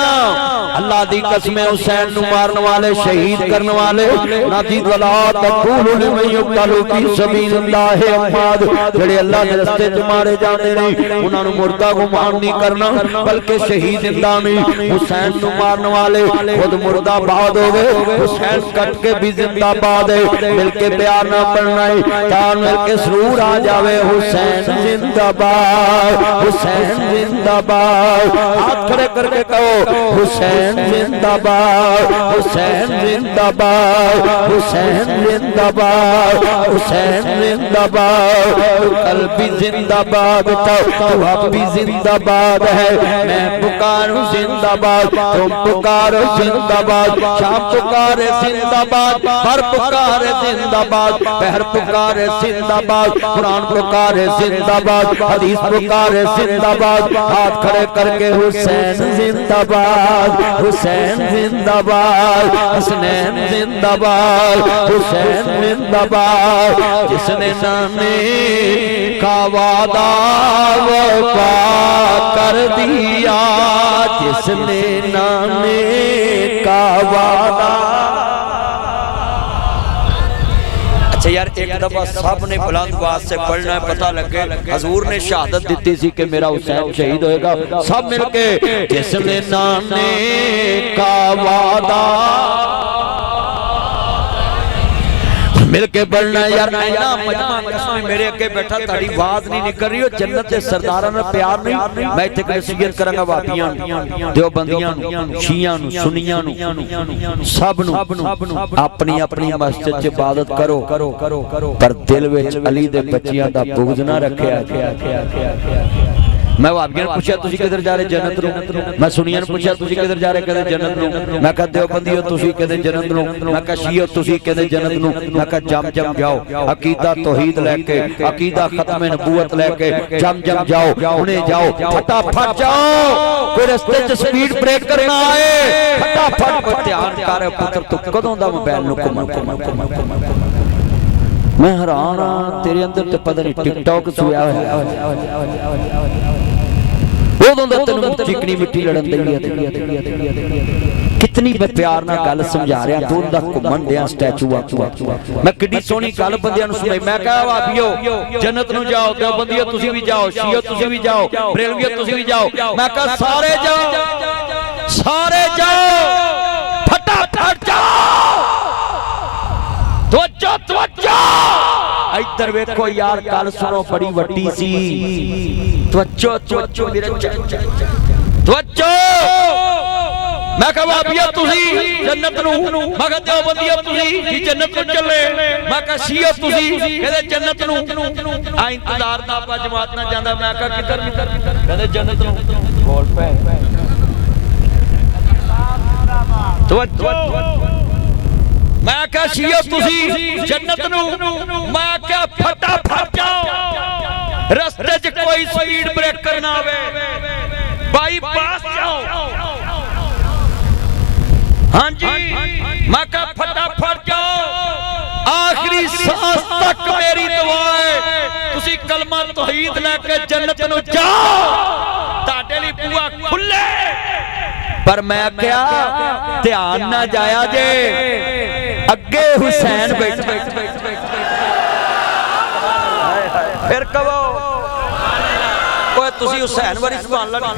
अल्लाह दी कसम हुसैन नू मारन वाले शहीद करने वाले नाजीद वला तकूलु लिमन युक्तलु फी सबीलिल्लाह अम्माद, जेड़े अल्लाह दे रस्ते च मारे जांदे ने उन्हां नू मुर्दा गुमान नहीं करना बल्कि शहीद जिंदा नहीं। हुसैन नू मारन वाले खुद मुर्दाबाद हो गए, हुसैन कट के भी जिंदाबाद है। मिलके प्यार ना पढ़ना है तान मिलके सुरूर आ जावे। हुसैन जिंदाबाद, हुसैन जिंदाबाद। हाथ खड़े करके कहो हुसैन जिंदाबाद, हुसैन जिंदाबाद, हुसैन जिंदाबाद, हुसैन जिंदाबाद। कल भी जिंदाबाद था, तू अब भी जिंदाबाद है। मैं पुकारूं जिंदाबाद, तुम पुकारो जिंदाबाद। शाम पुकारे जिंदाबाद, हर पुकारे जिंदाबाद, पहर पुकारे जिंदाबाद, कुरान पुकारे जिंदाबाद, हदीस पुकारे जिंदाबाद। हाथ खड़े करके हुसैन जिंदाबाद, हुसैन जिंदाबाद, हसनैन जिंदाबाद, हुसैन जिंदाबाद। जिसने नाने का वादा वफा कर दिया, जिसने नाने का वादा। अच्छा यार एक दफा सब ने बुलंद आवाज से पढ़ना है, पता लगे हजूर ने शहादत दी थी कि मेरा हुसैन शहीद होएगा। सब मिलके जिसने नाने का वादा मिलके पढ़ना यार। मेरे अगे बैठा ताड़ी आवाज नहीं निकल रही हो। जन्नत के सरदारां नाल प्यार नहीं। मैं इत्थे नसीहत करांगा वापियां देवबंदियां शियां सुन्नियां सब अपनी अपनी मस्जिद च इबादत करो, पर दिल विच अली दे बच्चियां दा बुग़्ज़ ना रखिया। मैं वापियां ने पूछा तुसी किधर जा रहे जन्नत नूं, मैं सुनियां ने पूछा तुसी किधर जा रहे कहंदे जन्नत नूं। मैं कहा देवबंदियो तुसी कहंदे जन्नत नूं। मैं कहा शियो तुसी कहंदे जन्नत नूं। मैं कहा जम जम जाओ, अकीदा तौहीद लेके, अकीदा खत्म नबूवत लेके जम जम जाओ, हुणे जाओ, फटाफट जाओ। कोई रस्ते च स्पीड ब्रेक करना आए फटाफट ध्यान कर पुत्र तू कदों दा मोबाइल नूं घुम्मण। मैं हैरान हां तेरे अंदर ते पता नहीं टिकटॉक सुया होया। चिकनी मिट्टी लड़न दी कितनी मैं प्यार नाल गल समझा रहा। दूर दा घुमन दिया स्टैचू मैं किड्डी सोहनी गल बंदियां नूं सुणाई। मैं कहा भाभीओ जन्नत नूं जाओ, देवबंदियो तुसीं भी जाओ, शियो तुसीं भी जाओ, बरेलवियो तुसीं भी जाओ। मैं कहा सारे जाओ, सारे जाओ, फटाफट जाओ। तवज्जो तवज्जो इधर वेखो यार गल सुनो बड़ी वड्डी सी। तवज्जो तवज्जो मेरे तवज्जो ਮੈਂ ਕਹਾਂ ਭਾਬੀਆ ਤੁਸੀਂ ਜੰਨਤ ਨੂੰ, ਮੈਂ ਕਹਾਂ ਦੇਵਬੰਦੀਆ ਤੁਸੀਂ ਕੀ ਜੰਨਤ ਨੂੰ ਚੱਲੇ, ਮੈਂ ਕਹਾਂ ਸ਼ੀਆ ਤੁਸੀਂ ਕਹਿੰਦੇ ਜੰਨਤ ਨੂੰ। ਆ ਇੰਤਜ਼ਾਰ ਦਾ ਆਪਾਂ ਜਮਾਤ ਨਾ ਜਾਂਦਾ, ਮੈਂ ਕਹਾਂ ਕਿੱਧਰ ਕਹਿੰਦੇ ਜੰਨਤ ਨੂੰ। ਬੋਲ ਪੈ ਮੈਂ ਕਹਾਂ ਸ਼ੀਆ ਤੁਸੀਂ ਜੰਨਤ ਨੂੰ, ਮੈਂ ਕਹਾਂ ਫਟਾਫਟ ਜਾਓ ਰਸਤੇ 'ਚ ਕੋਈ ਸਪੀਡ ਬ੍ਰੇਕਰ ਨਾ ਆਵੇ, ਬਾਈਪਾਸ ਜਾਓ। हाँ जी मैं कहा फटाफट जाओ आखिरी सांस तक मेरी दुआ है तुसी कलमा तौहीद लेके जन्नत नु जाओ ताडे लई बूहा खुले। पर मैं क्या ध्यान ना जाया जे अगे हुसैन बैठे फिर कहो कोई तुसी हुसैन वाली सुभान अल्लाह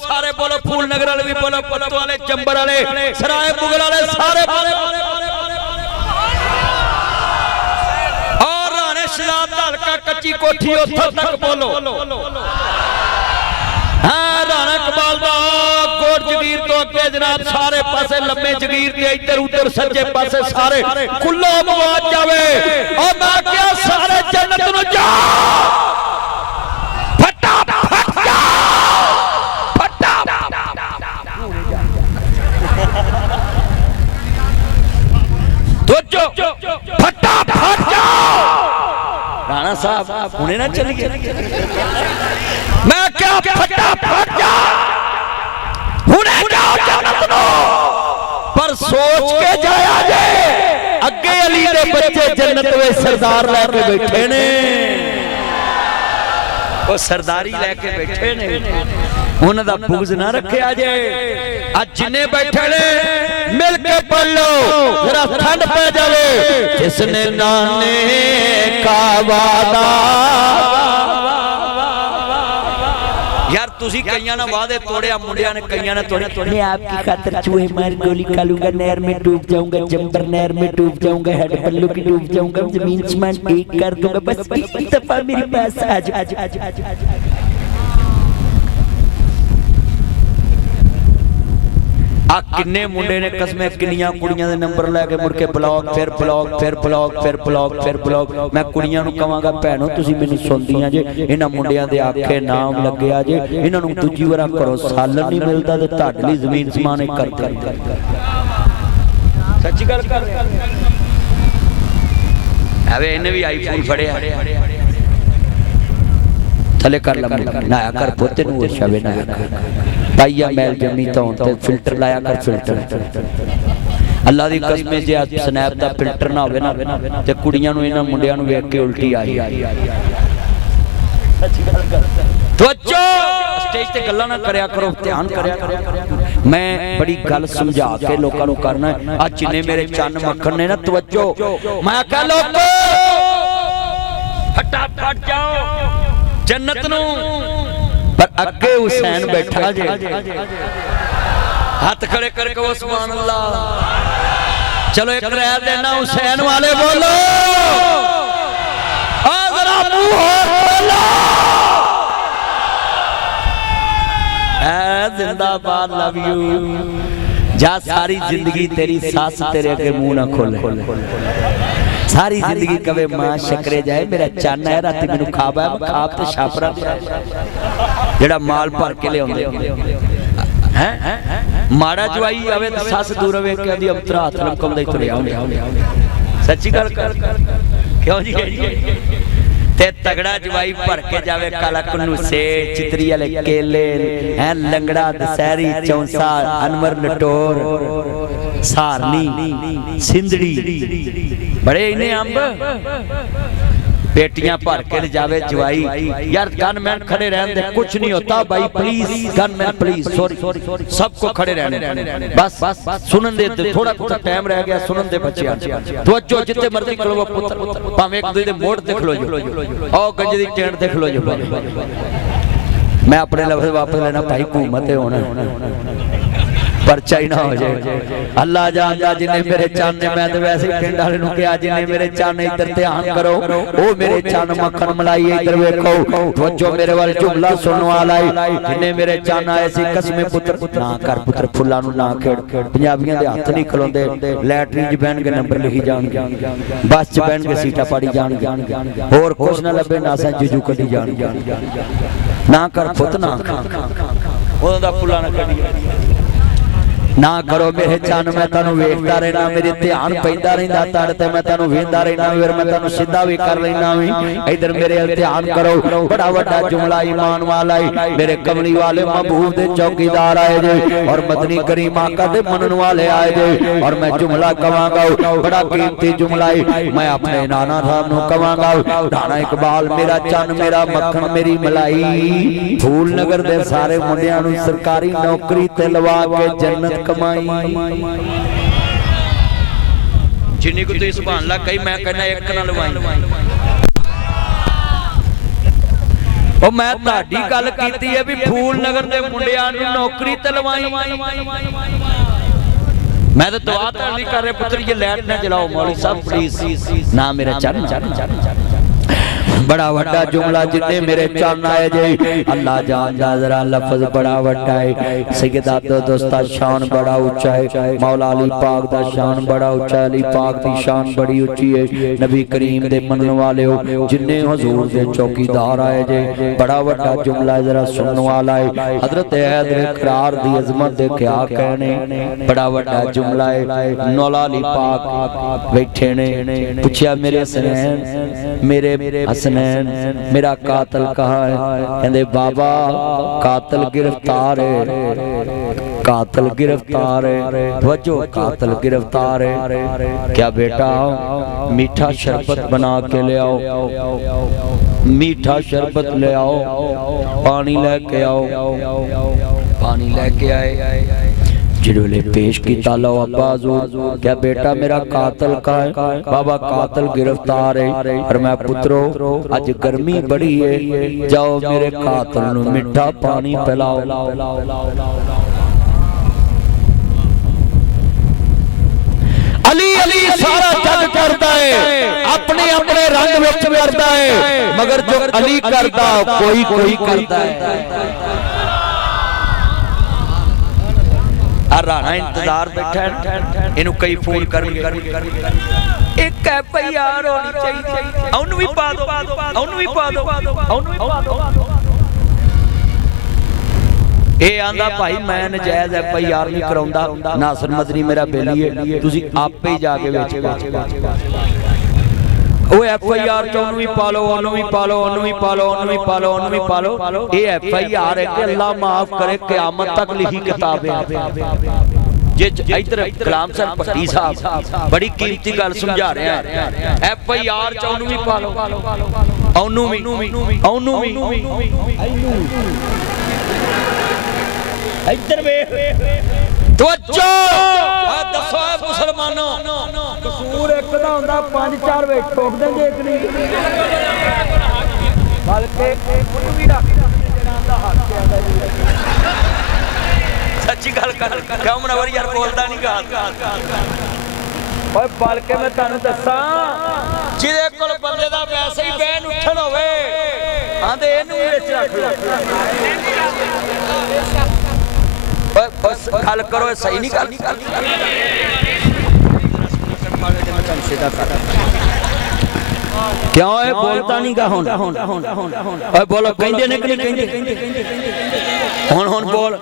सारे बोलो, फूल नगर वाले भी बोलो, पत्तों वाले, चंबर वाले, सराय मुगल वाले सारे बोलो, और राणे शिलाब हल्का कच्ची कोठी उथों तक बोलो। हाँ राणा कमाल बाग कोट जगीर तो अगे जनाब सारे पासे लम्बे जगीर के इधर उधर सज्जे पासे सारे खुला मवाद जावे और मैं क्या सारे जन्नत नु जाओ फटाफट जाओ फटाफट जाओ। राणा साहब हुणे ना चलिए मैं क्या फटाफट जाओ हुणे जाओ जन्नत नु पर सोच के जाया जे अगे अली दे बच्चे जन्नत वे सरदार लेके बैठे ने वो सरदारी लेके बैठे ने उन्हां दा बुग़्ज़ ना रखिया जे आज जिन्ने बैठे ने मिल के पढ़ लो जरा ठंड पै जावे जिसने नाने का वादा यार तुसी कईयां ना वादे तोड़िया मुंडिया ने कईयां ने तोड़े मैं आपकी खातिर चूहे मार गोली खा लूंगा नहर में डूब जाऊंगा जंबर नहर में डूब जाऊंगा हेड पल्लू की डूब जाऊंगा जमीन आसमान एक कर दूंगा बस एक दफा मेरे पास आ जा आ किन्ने मुंडे ने कसमें किन्नियां कुड़ियां दे नंबर लेके मुड़ के ब्लॉक फिर ब्लॉक फिर ब्लॉक फिर ब्लॉक फिर ब्लॉक मैं कुड़ियां नूं कहांगा भैणो तुसीं मैनूं सुणदियां जे इन्हां मुंडियां दे आखे नाम लग्गिया जे इन्हां नूं दूजी वार करो सालन नहीं मिलदा ते तुहाडे लई ज़मीन समान एक करदे सच्ची गल कर अवे इन्हें भी आईफोन फड़िया थले कर ला नाया कर पोते नूं शवे ना पाइया मैल जमी तो फिल्टर लाया कर फिल्टर अल्लाह दी कसम जे आज स्नैप दा फिल्टर ना होवे ना ते कुड़ियां नूं इन्हां मुंडियां नूं वेख के उल्टी आई तवज्जो स्टेज ते गल्लां ना करया करो ध्यान करया करो मैं बड़ी गल समझा के लोकां नूं करना आज जिन्ने मेरे चन्न मक्खन ने ना तवज्जो मैं कह लोगो फटाफट जाओ जन्नत नूं पर अगे हुसैन बैठा जे हाथ खड़े करके वो सुभान अल्लाह चलो एक रह देना हुसैन वाले बोलो जरा मुंह खोलो ऐ जिंदाबाद लव यू जा सारी जिंदगी तेरी सास तेरे अगे मुंह ना खोले सारी जिंदगी कवे मां शकरे जाए मेरा चन्न है राती मैनू खाब है खाब ते छापरा जेड़ा माल भर के ले आउंदे हैं माड़ा जवाई आवे ते सस दूर वेख के आंदी अवतरा हाथ लमकमदा ही तुरिया आउंदे सच्ची गल कर क्यों जी ते तगड़ा जवाई भर के जावे काला कुन्नू से चितरी वाले केले हैं लंगड़ा दशहरी चौंसा अनवर नटोर सारनी सिंधड़ी बड़े इन्हें अंब पेटियां भर के ले जावे जवाई यार गनमैन खड़े रहने दे कुछ नहीं होता भाई प्लीज गनमैन प्लीज सॉरी सबको खड़े रहने बस सुनन दे थोड़ा टाइम रह गया सुनन दे बच्चे तवज्जो जिते मर्जी खलो पुत्र भावे एक दूजे दे मोड़ देख लो जो ओ गंज दी टेंट देख लो जो मैं अपने लफ्ज़ वापस लेना भाई हुकूमत होना परचा ही ना हो जाए अल्लाह जानदा जिन्हें मेरे चन ने मैं तो वैसे ही पिंड वाले कहा जिन्हें मेरे चन इधर ध्यान करो ओ मेरे चन मक्खन मलाई इधर वेखो तवज्जो मेरे वाल जुमला सुनने वाला है जिन्हें मेरे चन आए सी कसमे पुत्र ना कर पुत्र फुल्लां नूं ना खेड़ पंजाबियां दे हाथ नहीं खलोंदे लैटरीन च बहन के नंबर लिखी जाणगे बस च बहन के सीटां पाड़ी जाणगे होर कुछ ना लभे ना सा जुजू कड्डी जाणगे ना कर पुत ना ओदा दा फुल्लां ना कड्डी ना करो मेरे चन मैं तेनू वेखदा रहना मेरे ध्यान पैंदा रहिंदा तड़ ते मैं तेनू वेंदा रहना फिर मैं तेनू सीधा भी कर लेना वी इधर मेरे ध्यान करो बड़ा बड़ा जुमला ईमान वाला है मेरे कमली वाले महबूब दे चौकीदार आए जे और मदनी करीम आका दे मनन वाले आए जे और मैं जुमला कवांगा बड़ा कीमती जुमला है मैं अपने नाना साहब नू कवांगा राणा इकबाल मेरा चन मेरा मक्खन मेरी मलाई फूल नगर दे सारे मुंडियां नू सरकारी नौकरी ते लवा के जन्नत कमाई जिन्नी को तुसीं सुभान अल्लाह कही मैं कहना एक ना लवाई ओ मैं ताड़ी गल कीती है भी फूल नगर दे मुंडियां नूं नौकरी ते लवाई मैं तो दुआ तो नहीं कर रहे पुत्र ये लाइट ना जलाओ मौलवी साहब प्लीज ना मेरा चन बड़ा वड्डा जुमला जिन्ने मेरे चन आए जे अल्लाह जानदा जरा लफ्ज बड़ा वड्डा है सैयदा दोस्ता शान बड़ा ऊंचा है मौला अली पाक दा शान बड़ा ऊंचा अली पाक दी शान बड़ी ऊंची है नबी करीम दे मनन वाले हो जिन्ने हुजूर दे चौकीदार आए जे बड़ा वड्डा जुमला जरा सुनने वाला है हजरत हैदर करार दी अजमत दे क्या कहने बड़ा वड्डा जुमला है मौला अली पाक बैठे ने पूछया मेरे हसनैन मेरे हसनैन मेरा कातिल कहाँ है कहंदे बाबा कातिल गिरफ्तार है कातिल गिरफ्तार है वजो कातिल गिरफ्तार है क्या बेटा मीठा शरबत बना के ले आओ मीठा शरबत ले आओ पानी लेके आओ पानी लेके आए जिड़े पेश किया लो अब्बाजू क्या बेटा मेरा कातिल का है बाबा कातिल गिरफ्तार है और मैं पुत्रो आज गर्मी बड़ी है जाओ मेरे कातिल नू मीठा पानी पिलाओ अली अली सारा जग करता है अपने अपने रंग विच करता है मगर जो अली करता कोई कोई करता है राणा इंतजार बैठा है इनू कई फोन कर एक एफआईआर होनी चाहिए ओनू भी पा दो ओनू भी पा दो ओनू भी पा दो ए आंदा भाई मैं नजायज एफआईआर नहीं कराउंदा नासिर मदनी मेरा बेली है तुसी आपे ही जाके वेच ओ एफआईआर चोनू भी पालो ओनू भी पालो ओनू भी पालो ओनू भी पालो ओनू भी पालो ए एफआईआर है कि अल्लाह माफ करे क़यामत तक लिखी किताब है जे इधर कलाम सर भट्टी साहब बड़ी कीमती गल समझा रहे हैं एफआईआर चोनू भी पालो ओनू भी इधर वेख तवज्जो दसो मुसलमानों कसूर एक दा हुंदा 5-4 वे ठोक देंगे एक नहीं बल्कि उन्हें भी रख देना दा हक है सच्ची गल कर क्यों मनवर यार बोलदा नहीं गा ओए बल्कि मैं तुहानू दस्सां जिहदे कोल बंदे दा वैसे ही बैन उठण होवे आंदे इहनू भी विच रख बस गल करो सही नहीं गल क्यों है बोलता नहीं गा हुन ओए बोलो कहंदे ने कि नहीं कहंदे हुन बोल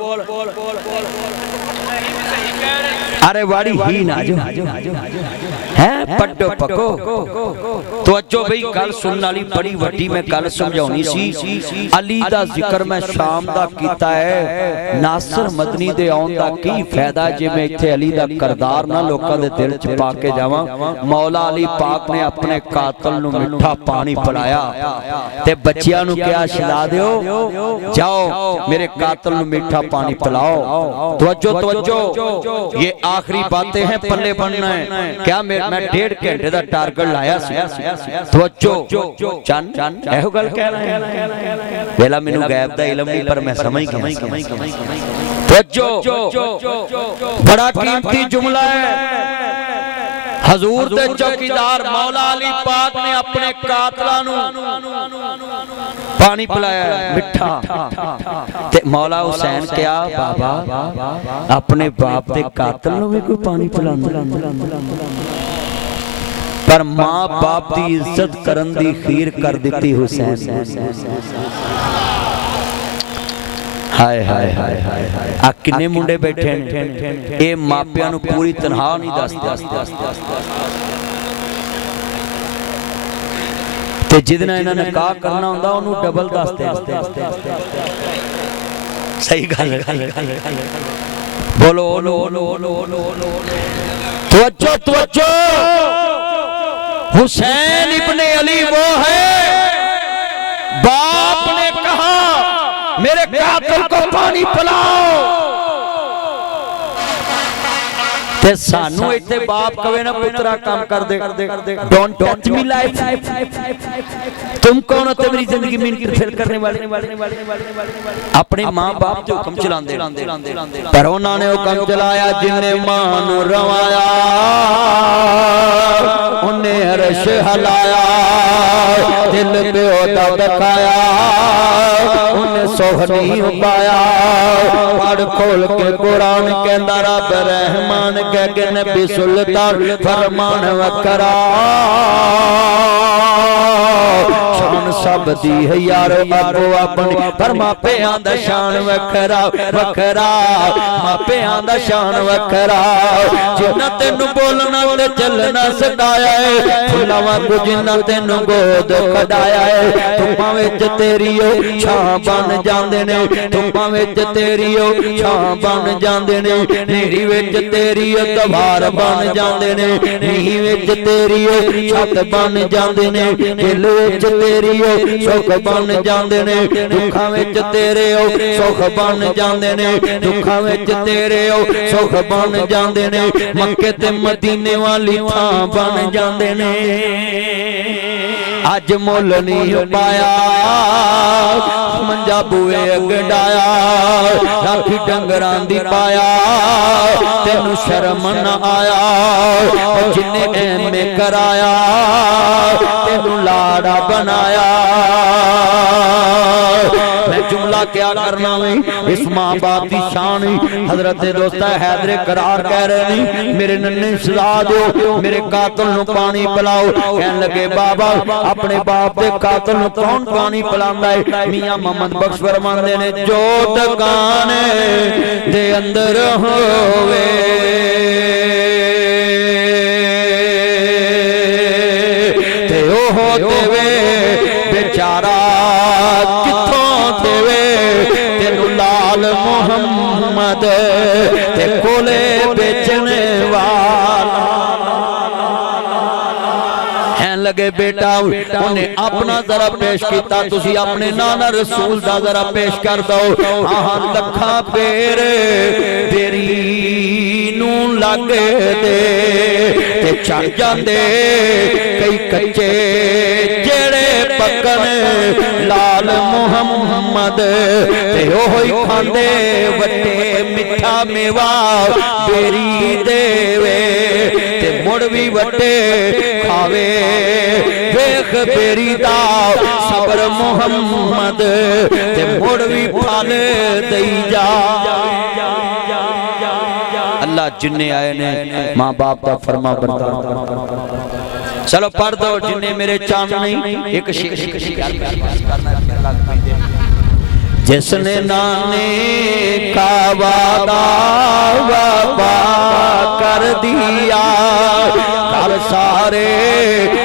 ارے واڑی ہی نہ جو ہے پڑھو پکو توجہ بھئی گل سنن والی بڑی وڈی میں گل سمجھاونی سی علی دا ذکر میں شام دا کیتا ہے ناصر مدنی دے آن دا کی فائدہ جے میں ایتھے علی دا کردار نہ لوکاں دے دل چ پا کے جاواں مولا علی پاک نے اپنے قاتل نو میٹھا پانی پلایا تے بچیاں نو کیا شلا دیو جاؤ میرے قاتل نو میٹھا پانی پلاؤ توجہ توجہ یہ آخری باتیں ہیں پلے بننا ہے کیا میں 1.5 گھنٹے دا ٹارگٹ لایا سی توجہ چند ایہو گل کہہ رہے ہیں ویلا مینوں غیب دا علم نہیں پر میں سمجھ گیا توجہ بڑا قیمتی جملہ ہے حضور دے چوکیدار مولا علی پاک نے اپنے قاتلاں نو پانی پلایا مٹھا تے مولا حسین کیا بابا اپنے باپ دے قاتل نو بھی کوئی پانی پلانا پر ماں باپ دی عزت کرن دی خیر کر دیتی حسین ہائے ہائے ہائے ہائے آ کنے منڈے بیٹھے ہیں اے ماپیاں نو پوری تنہا نہیں دستے تے جدنا انہاں نے کہا کرنا ہوندا انہوں ڈبل دستے صحیح گل بولو توجہ حسین ابن علی وہ ہے باپ نے کہا میرے قاتل کو پانی پلاؤ تے سانو ایتھے باپ کہے نا پترا کام کر they don't touch me life تم کون ہوتے میری زندگی میں انٹرفیئر کرنے والے اپنے ماں باپ جو حکم چلاندے پر انہوں نے حکم چلایا جن نے ماں نو روایا انہیں عرش ہلایا دل پہ عہدہ دکھایا انہیں سوہنی پایا پڑھ کھول کے قرآن کہندا رب رحمان کہہ کے نبی سلطان فرمان وکرا شان سب دی ہے یارو ابو اپنی پر ماں پہ آندہ شان وکرا وکرا ماں پہ آندہ شان وکرا جنہ تینو بولنا تے چلنا سکھایا ہے پھلاواں کو جنہ تینو گود کھڈایا ہے تھپاں وچ تیری او چھاں بن جاندے نے تھپاں وچ تیری او چھاں بن جاندے نے نیری وچ تیری او دوار بن جاندے نے نیہی وچ تیری او چھت بن جاندے نے دل وچ تیری او سکھ بن جاندے نے دکھاں وچ تیرے او سکھ بن جاندے نے دکھاں وچ تیرے او سکھ بن جاندے نے مکے تے مدینے والی تھاں بن جاندے نے اج مول نہیں پایا منجا بوئے اگڑایا راکھی ڈنگران دی پایا تینو شرم نہ آیا جنہیں ایم کرایا تینو لاڑا بنایا میں جملہ کیا کرنا میں اس ماں باپ دی شان حضرت دوستہ حیدر قرار کہہ رہے نہیں میرے ننے سزا دو میرے قاتل نو پانی پلاؤ کہنے لگے بابا اپنے باپ دے قاتل نو کون پانی پلاندہ ہے میاں محمد بخش فرماندے نے جو دکانے دے اندر ہوئے تے او ہوتے وے بیچارہ محمد تے کولے بیچنے والا ہیں لگے بیٹا انہیں اپنا ذرا پیش کیتا تسی اپنے نانا رسول دا ذرا پیش کر دو آہاں لکھا پیر تیری نو لگے دے تے چڑھ جاندے کئی کچے جڑے پکن لال محمد تے اوہی کھاندے وٹے مٹھا میوا بیری دیوے تے مڑ بھی وٹے کھاوے ویکھ بیری دا صبر محمد تے مڑ بھی پھل دئی جا اللہ جننے آئے نے ماں باپ کا فرما بردار چلو پڑھ دو جنہیں میرے چاند نہیں ایک شکر جس نے نانے کا وعدہ وفا دیا کر سارے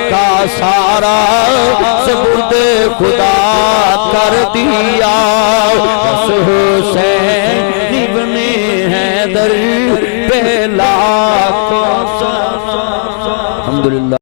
کا سارا سپرد خدا کر دیا اس حسین